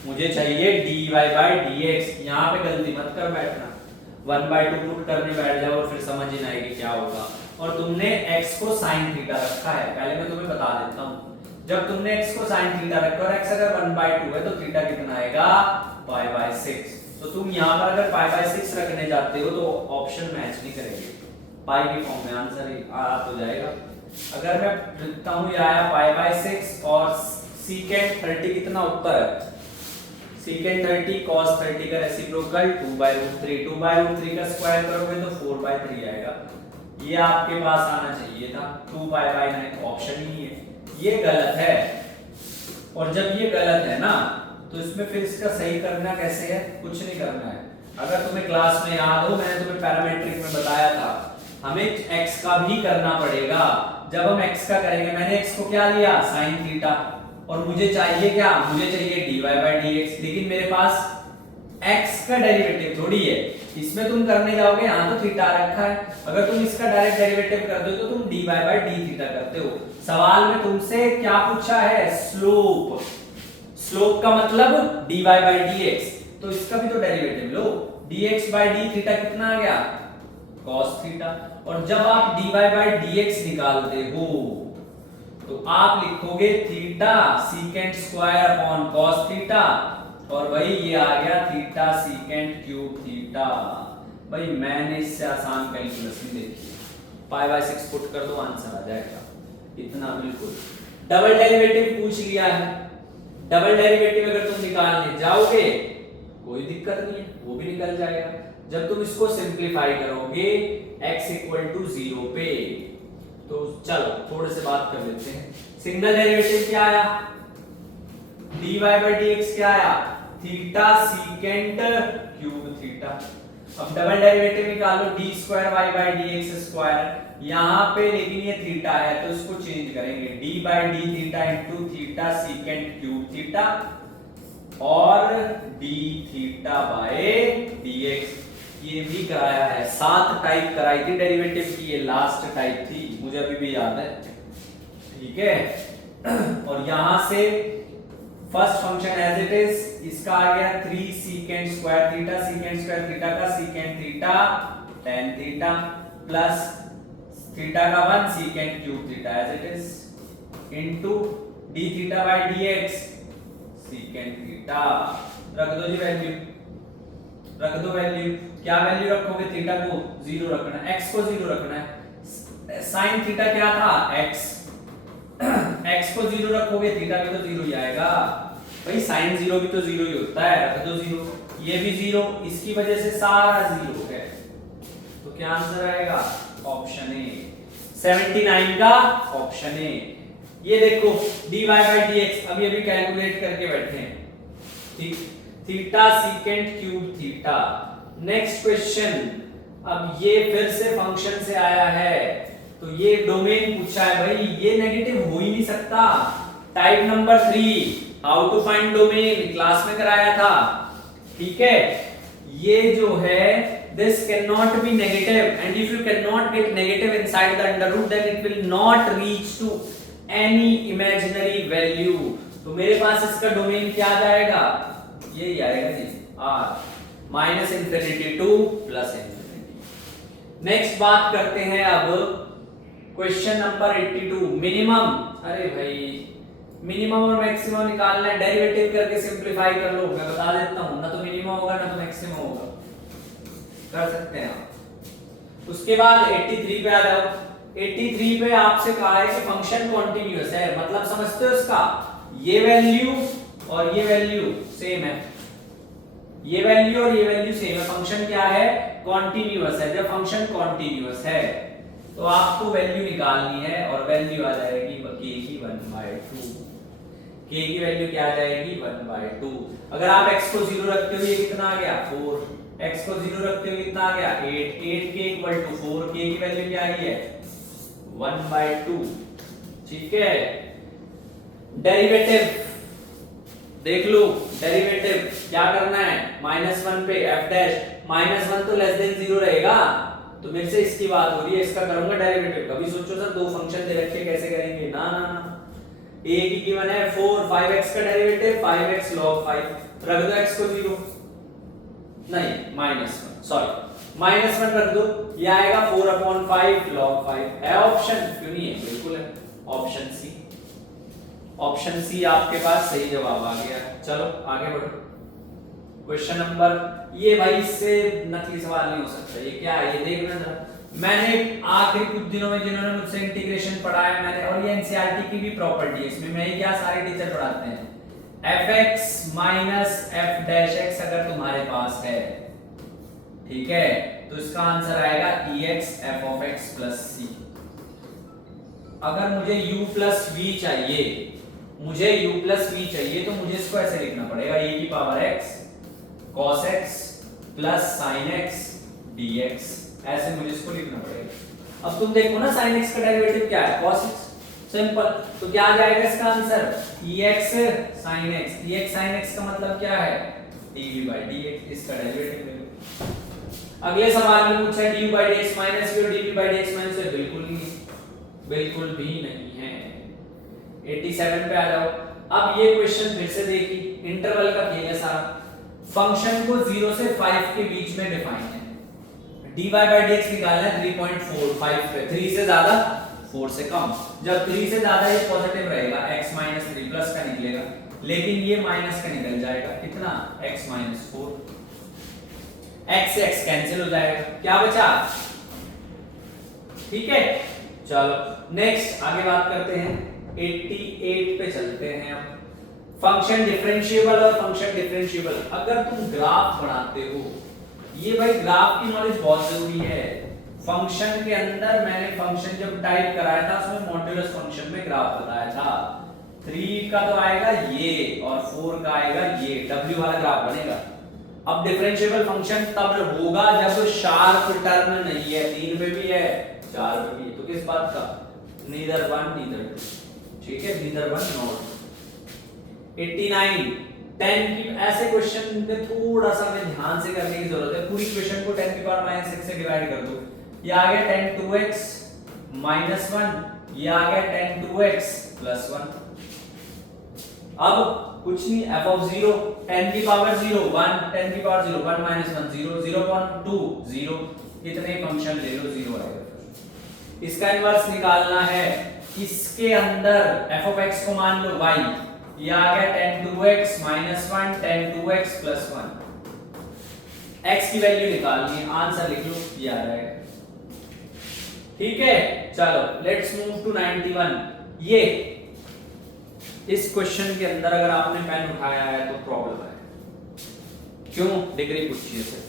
मुझे चाहिए dy/dx, यहां पे गलती मत कर बैठना, 1/2 पुट करने बैठ जाओ और फिर समझ ही नहीं आएगी क्या होगा, और तुमने x को sin थीटा रखा है, पहले मैं तुम्हें बता देता हूं, जब तुमने x को sin थीटा रखा और x अगर 1/2 है तो थीटा कितना आएगा π/6। तो तुम यहाँ पर अगर π/6 रखने जाते हो तो ऑप्शन मैच नहीं करेंगे, पाई की फॉर्म में आंसर आ तो जाएगा। अगर मैं लिखता हूँ ये आया π/6 और secant 30 कितना उत्तर है, secant 30 cos 30 का रेसिप्रोकल 2/√3, 2/√3 का स्क्वायर करोगे तो 4/3 आएगा। ये आपके पास आना चाहिए था 2π/9, ऑप्शन ही है, ये गलत है। और जब ये गलत है ना तो इसमें फिर इसका सही करना कैसे है, कुछ नहीं करना है। अगर तुम्हें क्लास में याद हो मैंने तुम्हें पैरामीट्रिक में बताया था हमें x का भी करना पड़ेगा। जब हम x का करेंगे, मैंने x को क्या लिया sin थीटा और मुझे चाहिए क्या, मुझे चाहिए dy/dx, लेकिन मेरे पास x का डेरिवेटिव थोड़ी है, इसमें तुम करने जाओगे यहाँ तो थीटा रखा है, अगर तुम इसका डायरेक्ट डेरिवेटिव कर दो तो तुम dy/d थीटा करते हो। सवाल में तुमसे क्या पूछा है, स्लोप, स्लोप का मतलब dy/dx, तो इसका भी तो डेरिवेटिव लो, dx/d थीटा कितना आ गया cos थीटा। और जब आप dy/dx निकालते हो तो आप लिखोगे theta secant square upon cos theta, और भाई ये आ गया थीटा secant क्यूब थीटा। भाई मैंने इससे आसान कैलकुलस नहीं देखी, π/6 पुट कर दो आंसर आ जाएगा इतना बिल्कुल। डबल डेरिवेटिव पूछ लिया है, डबल डेरिवेटिव अगर तुम निकालने जाओगे कोई दिक्कत नहीं है, वो भी निकल जाएगा। जब तुम इसको सिंपलीफाई करोगे x = 0 पे, तो चलो थोड़े से बात कर लेते हैं। सिंगल डेरिवेटिव क्या आया, dy/dx क्या आया, थीटा secant क्यूब थीटा। अब डबल डेरिवेटिव निकालो d²y/dx², यहाँ पे लेकिन ये थीटा है तो इसको चेंज करेंगे d/d theta into theta secant cube theta और d θ/dx। ये भी कराया है, 7 टाइप कराई थी डेरिवेटिव की, ये लास्ट टाइप थी, मुझे अभी भी याद है, ठीक है। और यहां से first function as it is, इसका आ गया 3 secant square theta, secant square theta का secant theta tan theta plus theta का 1 secant cube theta as it is into d θ/dx secant theta. रख दो जी वैल्यू, रख दो वैल्यू, क्या वैल्यू रखोगे, थीटा को 0 रखना है, x को 0 रखना है, sin थीटा क्या था x, x को 0 रखोगे थीटा भी तो 0 ही आएगा भाई, sin 0 भी तो 0 ही होता है, रख दो 0, ये भी 0, इसकी वजह से सारा 0 है, तो क्या आंसर आएगा, ऑप्शन ए 79 का ऑप्शन ए। ये देखो dy/dx अभी अभी कैलकुलेट करके बैठे हैं, ठीक, theta secant cube theta. Next question, अब ये फिर से फंक्शन से आया है तो ये डोमेन पूछा है भाई, ये नेगेटिव हो ही नहीं सकता। Type number 3 how to find domain class में कराया था, ठीक है। ये जो है this cannot be negative and if you cannot get negative inside the under root then it will not reach to any imaginary value। तो मेरे पास इसका डोमेन क्या आ जाएगा, ये ही आएगा जी r minus infinity two plus infinity. Next बात करते हैं अब क्वेश्चन नंबर 82 मिनिमम। अरे भाई मिनिमम और मैक्सिमम निकालना है, डेरिवेटिव करके सिंपलीफाई कर लो, मैं बता देता हूं, ना तो मिनिमम होगा ना तो मैक्सिमम होगा, कर सकते हैं आप। उसके बाद 83 पे आ जाओ। 83 पे आपसे कहा है कि फंक्शन कॉन्टिन्यूअस है, मतलब समझते हो इसका, ये वैल्यू और ये वैल्यू सेम है, ये वैल्यू और ये वैल्यू सेम है, फंक्शन क्या है, कॉन्टिन्यूअस है। जब फंक्शन कॉन्टिन्यूअस है तो आपको वैल्यू निकालनी है और वैल्यू आ जाएगी k की 1/2, k की वैल्यू क्या आ जाएगी 1/2। अगर आप x को 0 रखते हो ये कितना आ गया 4, x को 0 रखते हो कितना आ गया 8, 8k = 4, k की वैल्यू क्या आई है 1/2, ठीक है। डेरिवेटिव देख लो, डेरिवेटिव क्या करना है, -1 पे f' -1 तो लेस देन 0 रहेगा, तो मेरे से इसकी बात हो रही है, इसका करूंगा डेरिवेटिव। कभी सोचो सर दो फंक्शन दे रखे कैसे करेंगे, ना ना ना, a की गिवन है 4, 5x का डेरिवेटिव 5x log 5, रख दो x को 0, नहीं -1 सॉरी -1 रख दो, ये आएगा 4/5 log 5। है ऑप्शन, क्यों नहीं है, बिल्कुल है, ऑप्शन सी। ऑप्शन सी आपके पास सही जवाब आ गया। चलो आगे बढ़ो। क्वेश्चन नंबर, ये भाई इससे नकली सवाल नहीं हो सकता। ये क्या है ये देखना जरा। मैंने आखिरी कुछ दिनों में जिन्होंने मुझसे इंटीग्रेशन पढ़ा है मैंने, और ये एनसीईआरटी की भी प्रॉपर्टी है, इसमें मैं ही क्या सारे टीचर पढ़ाते हैं, fx minus f dash x अगर तुम्हारे पास है, ठीक है, तो इसका आंसर आएगा ex f of x plus c। अगर मुझे u plus v चाहिए, मुझे u plus v चाहिए, तो मुझे इसको ऐसे लिखना पड़ेगा e की power x cos x plus sin x dx, ऐसे मुझे इसको लिखना पड़ेगा। अब तुम देखो ना sin x का डेरिवेटिव क्या है, cos x, सिंपल। तो क्या आ जाएगा इसका answer ex sin x। ex sin x का मतलब क्या है, dv by dx, इसका डेरिवेटिव ले लो। अगले सवाल में पूछा है dv by dx minus v और dv by dx minus v, बिल्कुल नहीं, बिल्कुल भी नहीं है। 87 पे आ जाओ। अब ये क्वेश्चन फिर से देखिए, इंटरवल का खेल है सारा। फंक्शन को 0 से 5 के बीच में डिफाइन है, dy by dx निकालना है 3.45 पे, 3 से ज्यादा 4 से कम। जब 3 से ज्यादा ये पॉजिटिव रहेगा, x माइनस 3 प्लस का निकलेगा, लेकिन ये माइनस का निकल जाएगा, कितना x माइनस 4, x से x कैंसिल हो जाएगा, क्या बचा, ठीक है। चलो नेक्स्ट आगे बात करते हैं, 88 पे चलते हैं। अब फंक्शन डिफरेंशिएबल और फंक्शन डिफरेंशिएबल, अगर तुम ग्राफ बनाते हो, ये भाई ग्राफ की नॉलेज बहुत जरूरी है। फंक्शन के अंदर मैंने फंक्शन जब टाइप कराया था उसमें मॉड्यूलस फंक्शन में ग्राफ बताया था, 3 का तो आएगा ये और 4 का आएगा ये, w वाला ग्राफ बनेगा। अब डिफरेंशिएबल फंक्शन तब होगा जब शार्प टर्म नहीं है, 3 पे भी है 4 पे भी, तो किस बात का, नीदर 1 नीदर 2, ठीक है, नीदर 1 नॉट। 89 10 की ऐसे क्वेश्चन में थोड़ा सा हमें ध्यान से करने की जरूरत है। पूरी क्वेश्चन को 10 की पावर माइनस 6 से डिवाइड कर दो, ये आ गया 10 2x माइनस 1, ये आ गया 10 2x प्लस 1। अब कुछ नहीं, f of 0 10 की पावर 0 1, 10 की पावर 0 1 माइनस 1 0, 0.2 0, इतने फंक्शन ले लो 0 आएगा। इसका इनवर्स निकालना है, इसके अंदर f of x को मान लो y, ये आ गया 10 2x minus 1 10 2x plus 1, x की वैल्यू निकालनी है, आंसर लिख लो, ये आ जाएगा, ठीक है। चलो लेट्स मूव टू 91। ये इस क्वेश्चन के अंदर अगर आपने पेन उठाया है तो प्रॉब्लम है, क्यों, डिग्री पूछी है सर,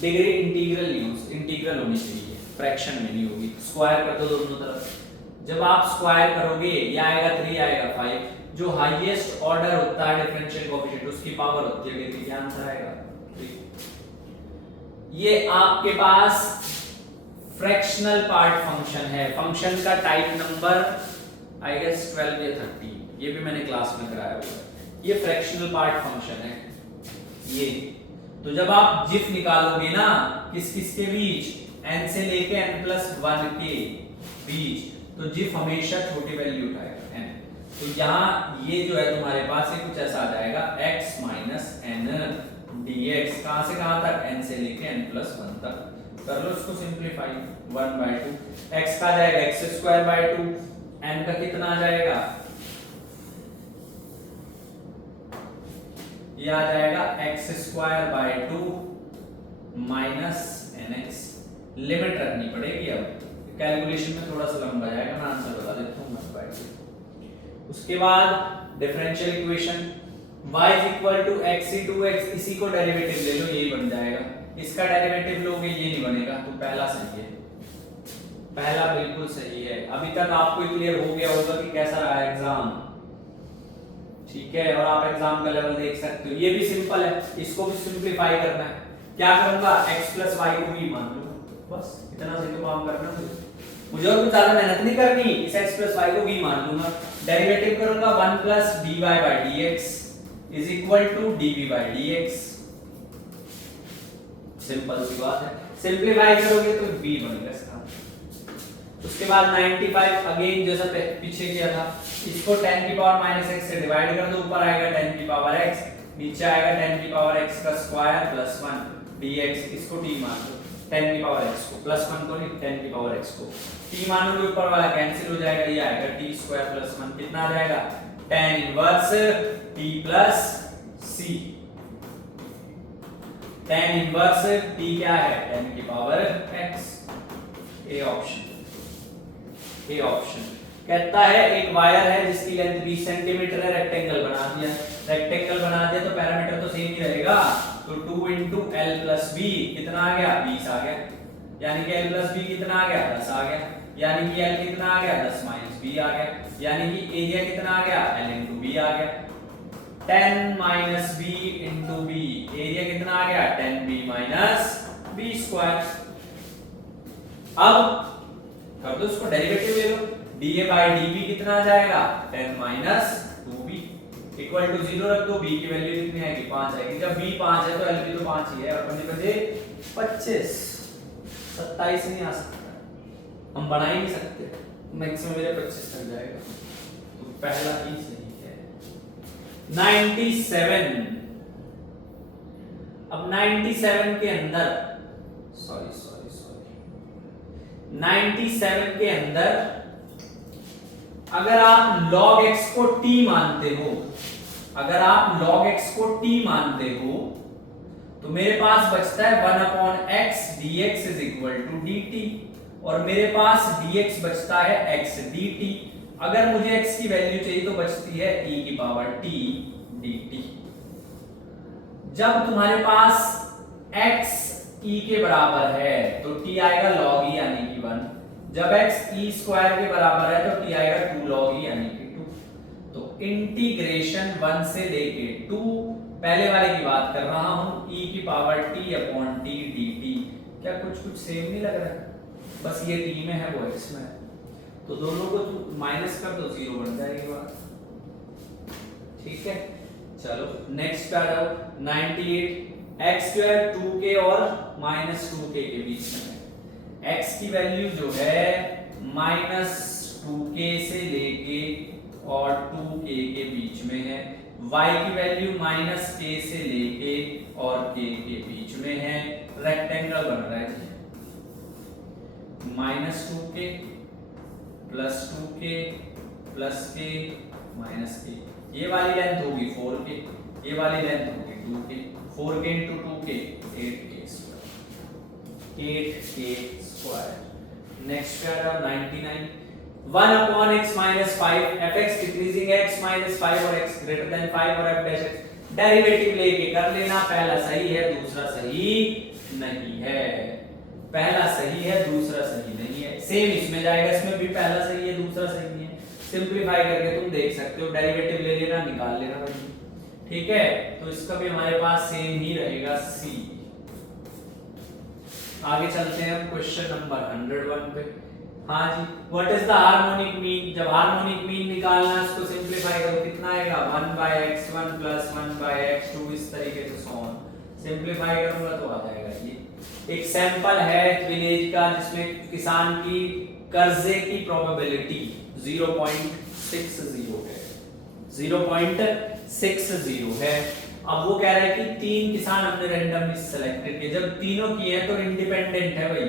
डिग्री इंटीग्रल नहीं हो, इंटीग्रल होनी चाहिए, फ्रैक्शन में नहीं होगी। स्क्वायर कर दो दोनों तरफ, जब आप स्क्वायर करोगे ये आएगा 3 आएगा 5, जो हाईएस्ट ऑर्डर होता है डिफरेंशियल कोएफिशिएंट उसकी पावर होती है डिग्री, क्या आंसर आएगा 3। ये आपके पास फ्रैक्शनल पार्ट फंक्शन है, फंक्शन का टाइप नंबर आई गेस 12 या 13, ये भी मैंने क्लास में कराया हुआ है। ये फ्रैक्शनल पार्ट फंक्शन है ये। तो जब आप जिफ निकालोगे ना किस किस के बीच, n से लेके n+1 के बीच, तो जिफ हमेशा छोटी वैल्यू उठाएगा n। तो यहाँ ये जो है तुम्हारे पास ये कुछ ऐसा आ जाएगा x माइनस n dx, कहां से कहां तक, n से लेके n+1 तक। कर लो इसको सिंपलीफाई, 1/2 x का जाएगा x²/2, n का कितना आ जाएगा, ये आ जाएगा x²/2 माइनस nx। लिमिट रखनी पड़ेगी, अब कैलकुलेशन में थोड़ा सा लंबा जाएगा, मैं आंसर बता देता हूँ 1/2। उसके बाद डिफरेंशियल इक्वेशन y x(2x), इसी को डेरिवेटिव ले लो, यही बन जाएगा। इसका डेरिवेटिव लोगे ये नहीं बनेगा, तो पहला सही है, पहला बिल्कुल सही है। अभी तक आपको क्लियर हो गया होगा कि कैसा रहा एग्जाम, ठीक है, और आप एग्जाम का लेवल देख सकते हो। ये भी सिंपल है, इसको भी सिंपलीफाई करना है, क्या करूंगा, x प्लस वाई को भी मान लूंगा, बस इतना सी तो काम करना है मुझे, और कुछ ज्यादा मेहनत नहीं करनी। इस x प्लस वाई को भी मान लूंगा, डेरिवेटिव करूंगा 1 plus dy by dx is equal to dv by dx, simple सी बात है। सिंपलीफाई करोगे तो b बनेगा इसका। उसके बाद 95 अगेन जैसा पीछे किया था, इसको 10 की पावर माइनस x से डिवाइड कर दो, ऊपर आएगा 10 की पावर x, नीचे आएगा 10 की पावर x का स्क्वायर प्लस 1 dx, इसको t मान लो, 10 की पावर x को, प्लस 1 को नहीं 10 की पावर x को t मानोगे, ऊपर वाला कैंसिल हो जाएगा, ये आएगा t² प्लस 1, कितना आ जाएगा tan inverse t plus c। tan inverse t क्या है? tan की पावर x। ए ऑप्शन कहता है एक वायर है जिसकी लेंथ 20 सेंटीमीटर है, रेक्टेंगल बना दिया तो पैरामीटर तो सेम ही रहेगा, तो 2 into l plus b कितना आ गया? 20 आ गया, यानी कि l plus b कितना आ गया? 10 आ गया, यानी कि l कितना आ गया? 10 minus b आ गया, यानी कि एरिया कितना आ गया? l into b आ गया। 10 minus b into b, area कितना आ गया? 10b minus b square. अब कर दो इसको, डेरिवेटिव ले लो, dA by dB कितना आ जाएगा? 10 minus 2b इक्वल टू 0 रख दो, b की वैल्यू कितनी आएगी? 5 आएगी। जब b 5 है तो l भी तो 5 ही है, और 5 बजे 25, 27 नहीं आ सकता, हम बना ही नहीं सकते, मैक्सिमम मेरे 25 तक जाएगा, तो पहला ही सही है। 97। अब 97 के अंदर 97 के अंदर अगर आप log x को t मानते हो, तो मेरे पास बचता है 1/x dx is equal to dt, और मेरे पास dx बचता है x dt। अगर मुझे x की वैल्यू चाहिए तो बचती है e की पावर t dt। जब तुम्हारे पास x e के बराबर है तो t आएगा log e यानी कि 1, जब x e स्क्वायर के बराबर है तो t आएगा 2 log e यानी कि 2। तो इंटीग्रेशन 1 से लेके 2, पहले वाले की बात कर रहा हूं, e की power t upon t dt। क्या कुछ सेम नहीं लग रहा है? बस ये t में है वो x में है, तो दोनों को माइनस कर दो, 0 बन जाएगी बात। ठीक है, चलो नेक्स्ट आ जाओ। 98, x स्क्वायर 2k और -2k के बीच में है। x की वैल्यू जो है -2k से लेके और 2k के बीच में है, y की वैल्यू -k से लेके और k के बीच में है। रेक्टेंगल बन रहा है जी, -2k plus 2k plus k minus k, ये वाली लेंथ होगी 4k, ये वाली लेंथ होगी 2k, 4k into 2k 8k square. Next क्या है? 99, 1 upon x minus 5, fx decreasing x minus 5 और x greater than 5 और f dash x, डेरिवेटिव लेके कर लेना, पहला सही है दूसरा सही नहीं है, पहला सही है दूसरा सही नहीं है, सेम इसमें जाएगा, इसमें भी पहला सही है दूसरा सही नहीं है, सिंपलीफाई करके तुम देख सकते हो, डेरिवेटिव ले लेना, निकाल लेना भाई। ठीक है, तो इसका भी हमारे पास सेम ही रहेगा c। आगे चलते हैं हम क्वेश्चन नंबर 101 पे। हाँ जी, what is the harmonic mean? जब हार्मोनिक मीन निकालना है उसको सिंपलीफाई करो, कितना आएगा? 1/x1 प्लस 1/x2, इस तरीके से सो ऑन, सिंपलीफाई करूंगा तो आ जाएगा। ये एक सैंपल है विलेज का जिसमें किसान की कर्जे की प्रोबेबिलिटी 0.60 है, 0.60 है। अब वो कह रहा है कि 3 किसान हमने रैंडमली सिलेक्टेड किए, जब तीनों किए हैं तो इंडिपेंडेंट है भाई,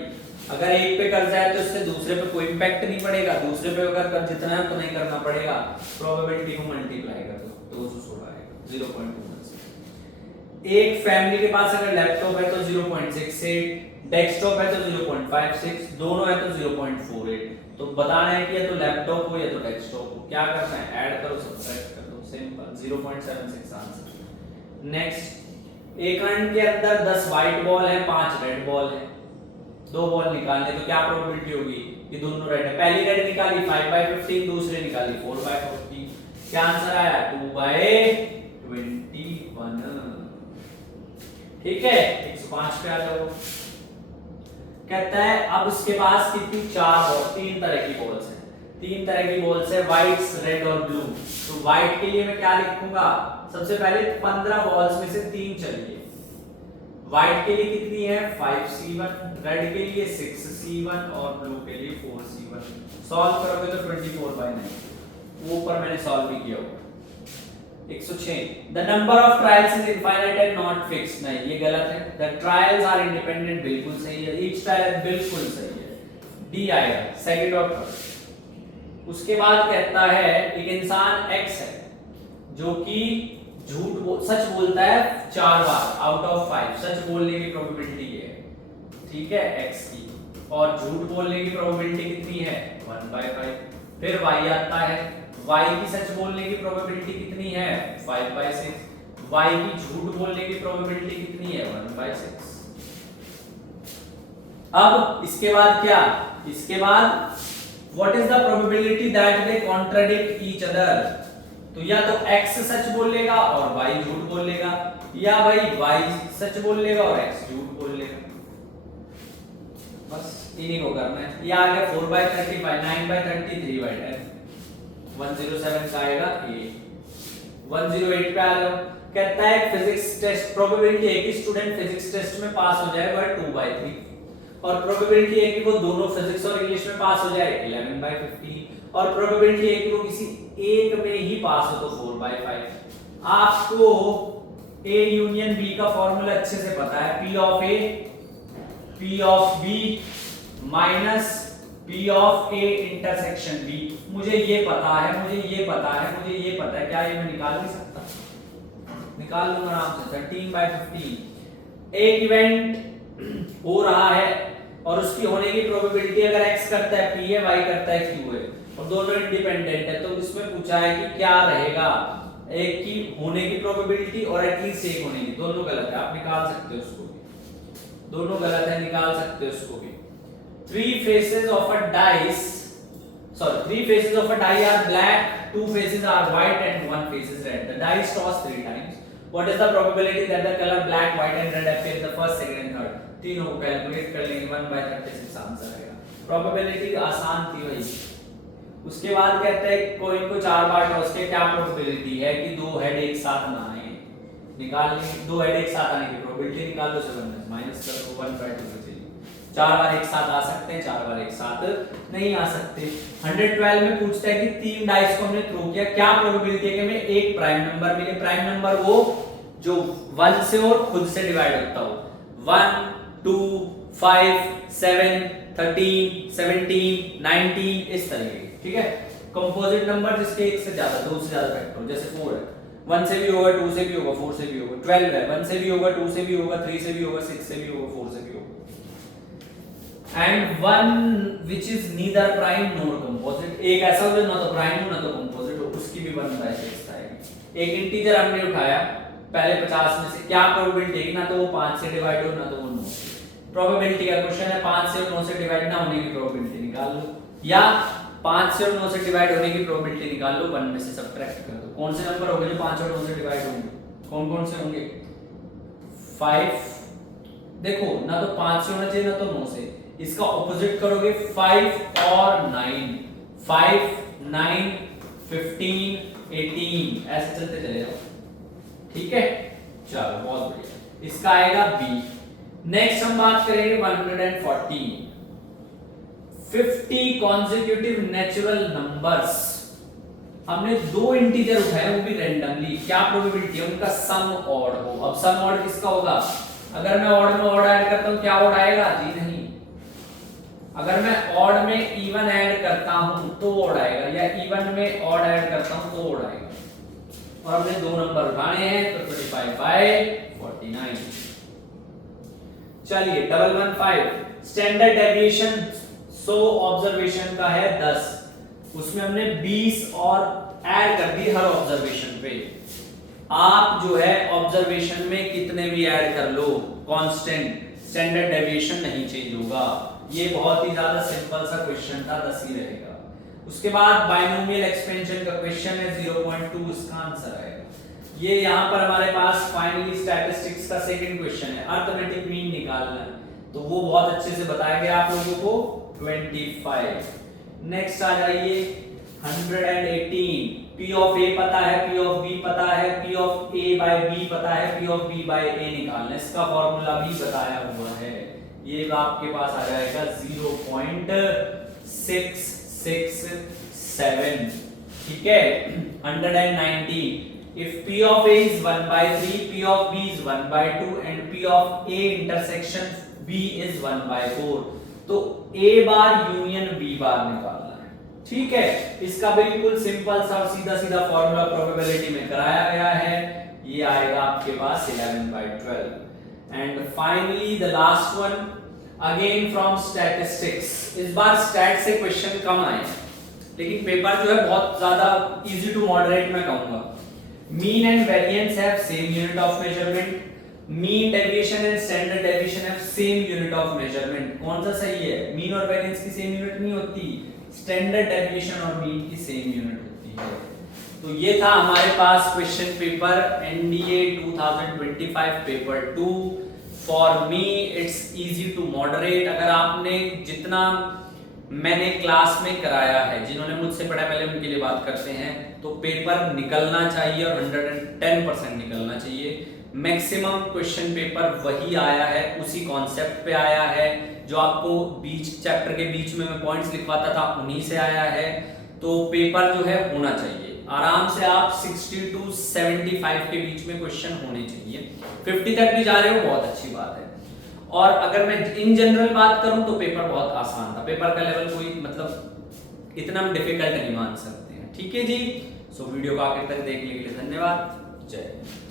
अगर एक पे कर्जा है तो इससे दूसरे पे कोई इंपैक्ट नहीं पड़ेगा, दूसरे पे अगर कर्ज जितना है तो नहीं करना पड़ेगा, प्रोबेबिलिटी को मल्टीप्लाई कर दो तो 216 आएगा 0.2। एक फैमिली के पास अगर लैपटॉप है तो 0.68, डेस्कटॉप है तो 0.56, दोनों है तो 0.48। तो बताना है कि या तो लैपटॉप हो या तो डेस्कटॉप हो, क्या करना है? ऐड करो, सब्ट्रैक्ट कर दो, सिंपल 0.76 आंसर। नेक्स्ट, एक हैंड के अंदर 10 व्हाइट बॉल है, 5 रेड बॉल है, 2 बॉल निकालने, तो क्या प्रोबेबिलिटी होगी कि दोनों रेड है? पहली रेड निकाली 5/15, दूसरी निकाली 4/15, क्या आंसर आया? 2/21। ठीक है, 105 पे आ जाओ। कहता है अब उसके पास कितनी 3 तरह की बॉल्स हैं, 3 तरह की बॉल्स है, व्हाइट, रेड और ब्लू। तो व्हाइट के लिए मैं क्या लिखूंगा? सबसे पहले 15 बॉल्स में से 3 चलिए, व्हाइट के लिए कितनी है? 5c1, रेड के लिए 6c1 और ब्लू के लिए 4c1। सॉल्व करोगे तो 24/9, वो ऊपर मैंने सॉल्व भी किया होगा। 106, the number of trials is infinite and not fixed, नहीं ये गलत है, द ट्रायल्स आर इंडिपेंडेंट बिल्कुल सही है, ईच ट्रायल बिल्कुल सही है, डी आएगा सेकंड और थर्ड। उसके बाद कहता है एक इंसान x है, जो कि सच बोलता है 4 बार आउट ऑफ 5, सच बोलने की प्रोबेबिलिटी ये है, ठीक है, x की, और झूठ बोलने की प्रोबेबिलिटी कितनी है 1/5। फिर y आता है, y की सच बोलने की प्रोबेबिलिटी कितनी है 5/6, y की झूठ बोलने की प्रोबेबिलिटी कितनी है 1/6। अब इसके बाद क्या, इसके बाद what is the probability that they contradict each other, तो या तो x सच बोलेगा और y झूठ बोलेगा, या भाई y सच बोलेगा और x झूठ बोलेगा, बस इन्हीं को करना है। ये आ गया 4/35, 9/30, 3/10, 107 का आएगा ये। 108 पे आ जाओ, कहता है फिजिक्स टेस्ट प्रोबेबिलिटी है कि स्टूडेंट फिजिक्स टेस्ट में पास हो जाए वह 2/3, और प्रोबेबिलिटी है कि वो दोनों फिजिक्स और इंग्लिश में पास हो जाए 11/15, और प्रोबेबिलिटी है कि वो किसी एक में ही पास हो तो 4/5। आपको A यूनियन B का फॉर्मूला अच्छे से पता है, P of A P of B minus P of A intersection B। मुझे ये पता है, मुझे ये पता है, मुझे ये पता है, क्या ये मैं निकाल नहीं सकता? निकाल लूंगा आराम से। 13/15 एक इवेंट हो रहा है और उसकी होने की प्रोबेबिलिटी अगर x करता है P है, y करता है Q है, और दोनों इंडिपेंडेंट है, तो इसमें पूछा है कि क्या रहेगा, एक की होने की प्रोबेबिलिटी और एटलीस्ट एक होने की, दोनों गलत है, आप निकाल सकते हो उसको भी, दोनों गलत है, निकाल सकते हो उसको भी। Three faces of a die are black, two faces are white and one face is red. The die is tossed 3 times. What is the probability that the color black, white and red appear in the first, second and third? तीनों को calculate कर लेंगे, 1/36 answer आएगा। Probability आसान थी भाई। उसके बाद कहते हैं कोइन को 4 बार टॉस के क्या प्रोबेबिलिटी है कि 2 हेड एक साथ ना आए, निकाल लेंगे 2 हेड एक साथ आने की प्रोबेबिलिटी निकाल लो, 7 माइनस कर दो 1/2। 4 बार एक साथ आ सकते हैं, 4 बार एक साथ नहीं आ सकते। 112 में पूछता है कि 3 डाइस को हमने थ्रो किया, क्या प्रोबेबिलिटी है कि हमें एक प्राइम नंबर मिले। प्राइम नंबर वो जो 1 से और खुद से डिवाइड होता हो, 1 2 5 7 13 17 19 इस तरीके, ठीक है। कंपोजिट नंबर जिसके एक से ज्यादा, 2 से ज्यादा फैक्टर हो, जैसे 4 है, 1 से भी होगा, 2 से भी होगा, 4 से भी होगा। 12 है, 1 से भी होगा, 2 से भी होगा, 3 से भी होगा, 6 से भी होगा, 4 से भी होगा। And one which is neither prime nor composite, एक ऐसा हो जो ना तो प्राइम हो ना तो कंपोजिट हो, उसकी भी 1/6 आएगी। एक इंटीजर हमने उठाया पहले 50 में से, क्या प्रोबेबिलिटी है ना तो वो 5 से डिवाइड हो ना तो वो 9 से। प्रोबेबिलिटी का क्वेश्चन है, 5 से और 9 से डिवाइड ना होने की प्रोबेबिलिटी निकाल लो, या 5 से और 9 से डिवाइड होने की प्रोबेबिलिटी निकाल लो, 1 में से सब्ट्रैक्ट कर दो। कौन से नंबर होंगे जो 5 और 9 से डिवाइड होंगे? कौन कौन से होंगे? 5, देखो ना तो 5 से होना चाहिए ना तो 9 से, इसका ऑपोजिट करोगे 5 और 9, 5 9 15 18 ऐसे चलते चले जाओ, ठीक है। चलो बहुत बढ़िया, इसका आएगा बी। नेक्स्ट हम बात करेंगे 114, 50 कॉन्सेक्यूटिव नेचुरल नंबर्स। हमने 2 इंटीजर उठाए, वो भी रैंडमली, क्या प्रोबेबिलिटी है उनका सम ऑड हो। अब सम ऑड किसका होगा? अगर मैं ऑड में ऑड ऐड करता हूं क्या ऑड आएगा? जी नहीं। अगर मैं ऑड में इवन ऐड करता हूं तो ऑड आएगा, या इवन में ऑड ऐड करता हूं तो ऑड आएगा। और हमने 2 नंबर उठाने हैं तो 25/49। चलिए 115, स्टैंडर्ड डेविएशन 100 ऑब्जर्वेशन का है 10, उसमें हमने 20 और ऐड कर दी हर ऑब्जर्वेशन पे। आप जो है ऑब्जर्वेशन में कितने भी ऐड कर लो, कांस्टेंट, स्टैंडर्ड डेविएशन नहीं चेंज होगा। ये बहुत ही ज्यादा सिंपल सा क्वेश्चन था, 10 ही रहेगा। उसके बाद बाइनोमियल एक्सपेंशन का क्वेश्चन है 0.2, इसका आंसर आएगा। ये यहाँ पर हमारे पास फाइनली स्टैटिस्टिक्स का सेकंड क्वेश्चन है, अरिथमेटिक मीन निकालना है, तो वो बहुत अच्छे से बताया गया आप लोगों को 25। नेक्स्ट आ जाइए 118, P ऑफ A पता है, P ऑफ B पता है, P of A by B पता है, P of B by A निकालना, इसका फॉर्मूला भी बताया हुआ है। ये आपके पास आ जाएगा 0.667, ठीक है। 119, if P of A is 1/3, P of B is 1/2 and P of A intersection B is 1/4, तो A बार यूनियन B बार निकालना है, ठीक है, इसका बिल्कुल सिंपल सा और सीधा सीधा फॉर्मूला प्रोबेबिलिटी में कराया गया है, ये आएगा आपके पास 11/12। And finally the last one again from statistics. इस बार स्टैट से क्वेश्चन कम आए, लेकिन पेपर जो है बहुत ज्यादा इजी टू मॉडरेट मैं कहूंगा। Mean and variance have same unit of measurement, mean deviation and standard deviation have same unit of measurement. कौन सा सही है? मीन और वेरिएंस की सेम यूनिट नहीं होती, स्टैंडर्ड डेविएशन और मीन की सेम यूनिट होती है। तो ये था हमारे पास question paper NDA 2025 paper 2। For me it's easy to moderate. अगर आपने जितना मैंने क्लास में कराया है, जिन्होंने मुझसे पढ़ा पहले उनके लिए बात करते हैं, तो पेपर निकलना चाहिए और 110% निकलना चाहिए। मैक्सिमम क्वेश्चन पेपर वही आया है, उसी कॉन्सेप्ट पे आया है, जो आपको बीच चैप्टर के बीच में मैं पॉइंट्स लिखवाता था उन्हीं से आया है। तो पेपर जो है होना चाहिए आराम से, आप 60 to 75 के बीच में क्वेश्चन होने चाहिए। 50 तक भी जा रहे हो बहुत अच्छी बात है। और अगर मैं इन जनरल बात करूं तो पेपर बहुत आसान था, पेपर का लेवल कोई मतलब इतना हम डिफिकल्ट नहीं मान सकते हैं। ठीक है जी, सो वीडियो को आखिर तक देखने के लिए धन्यवाद। जय हिंद।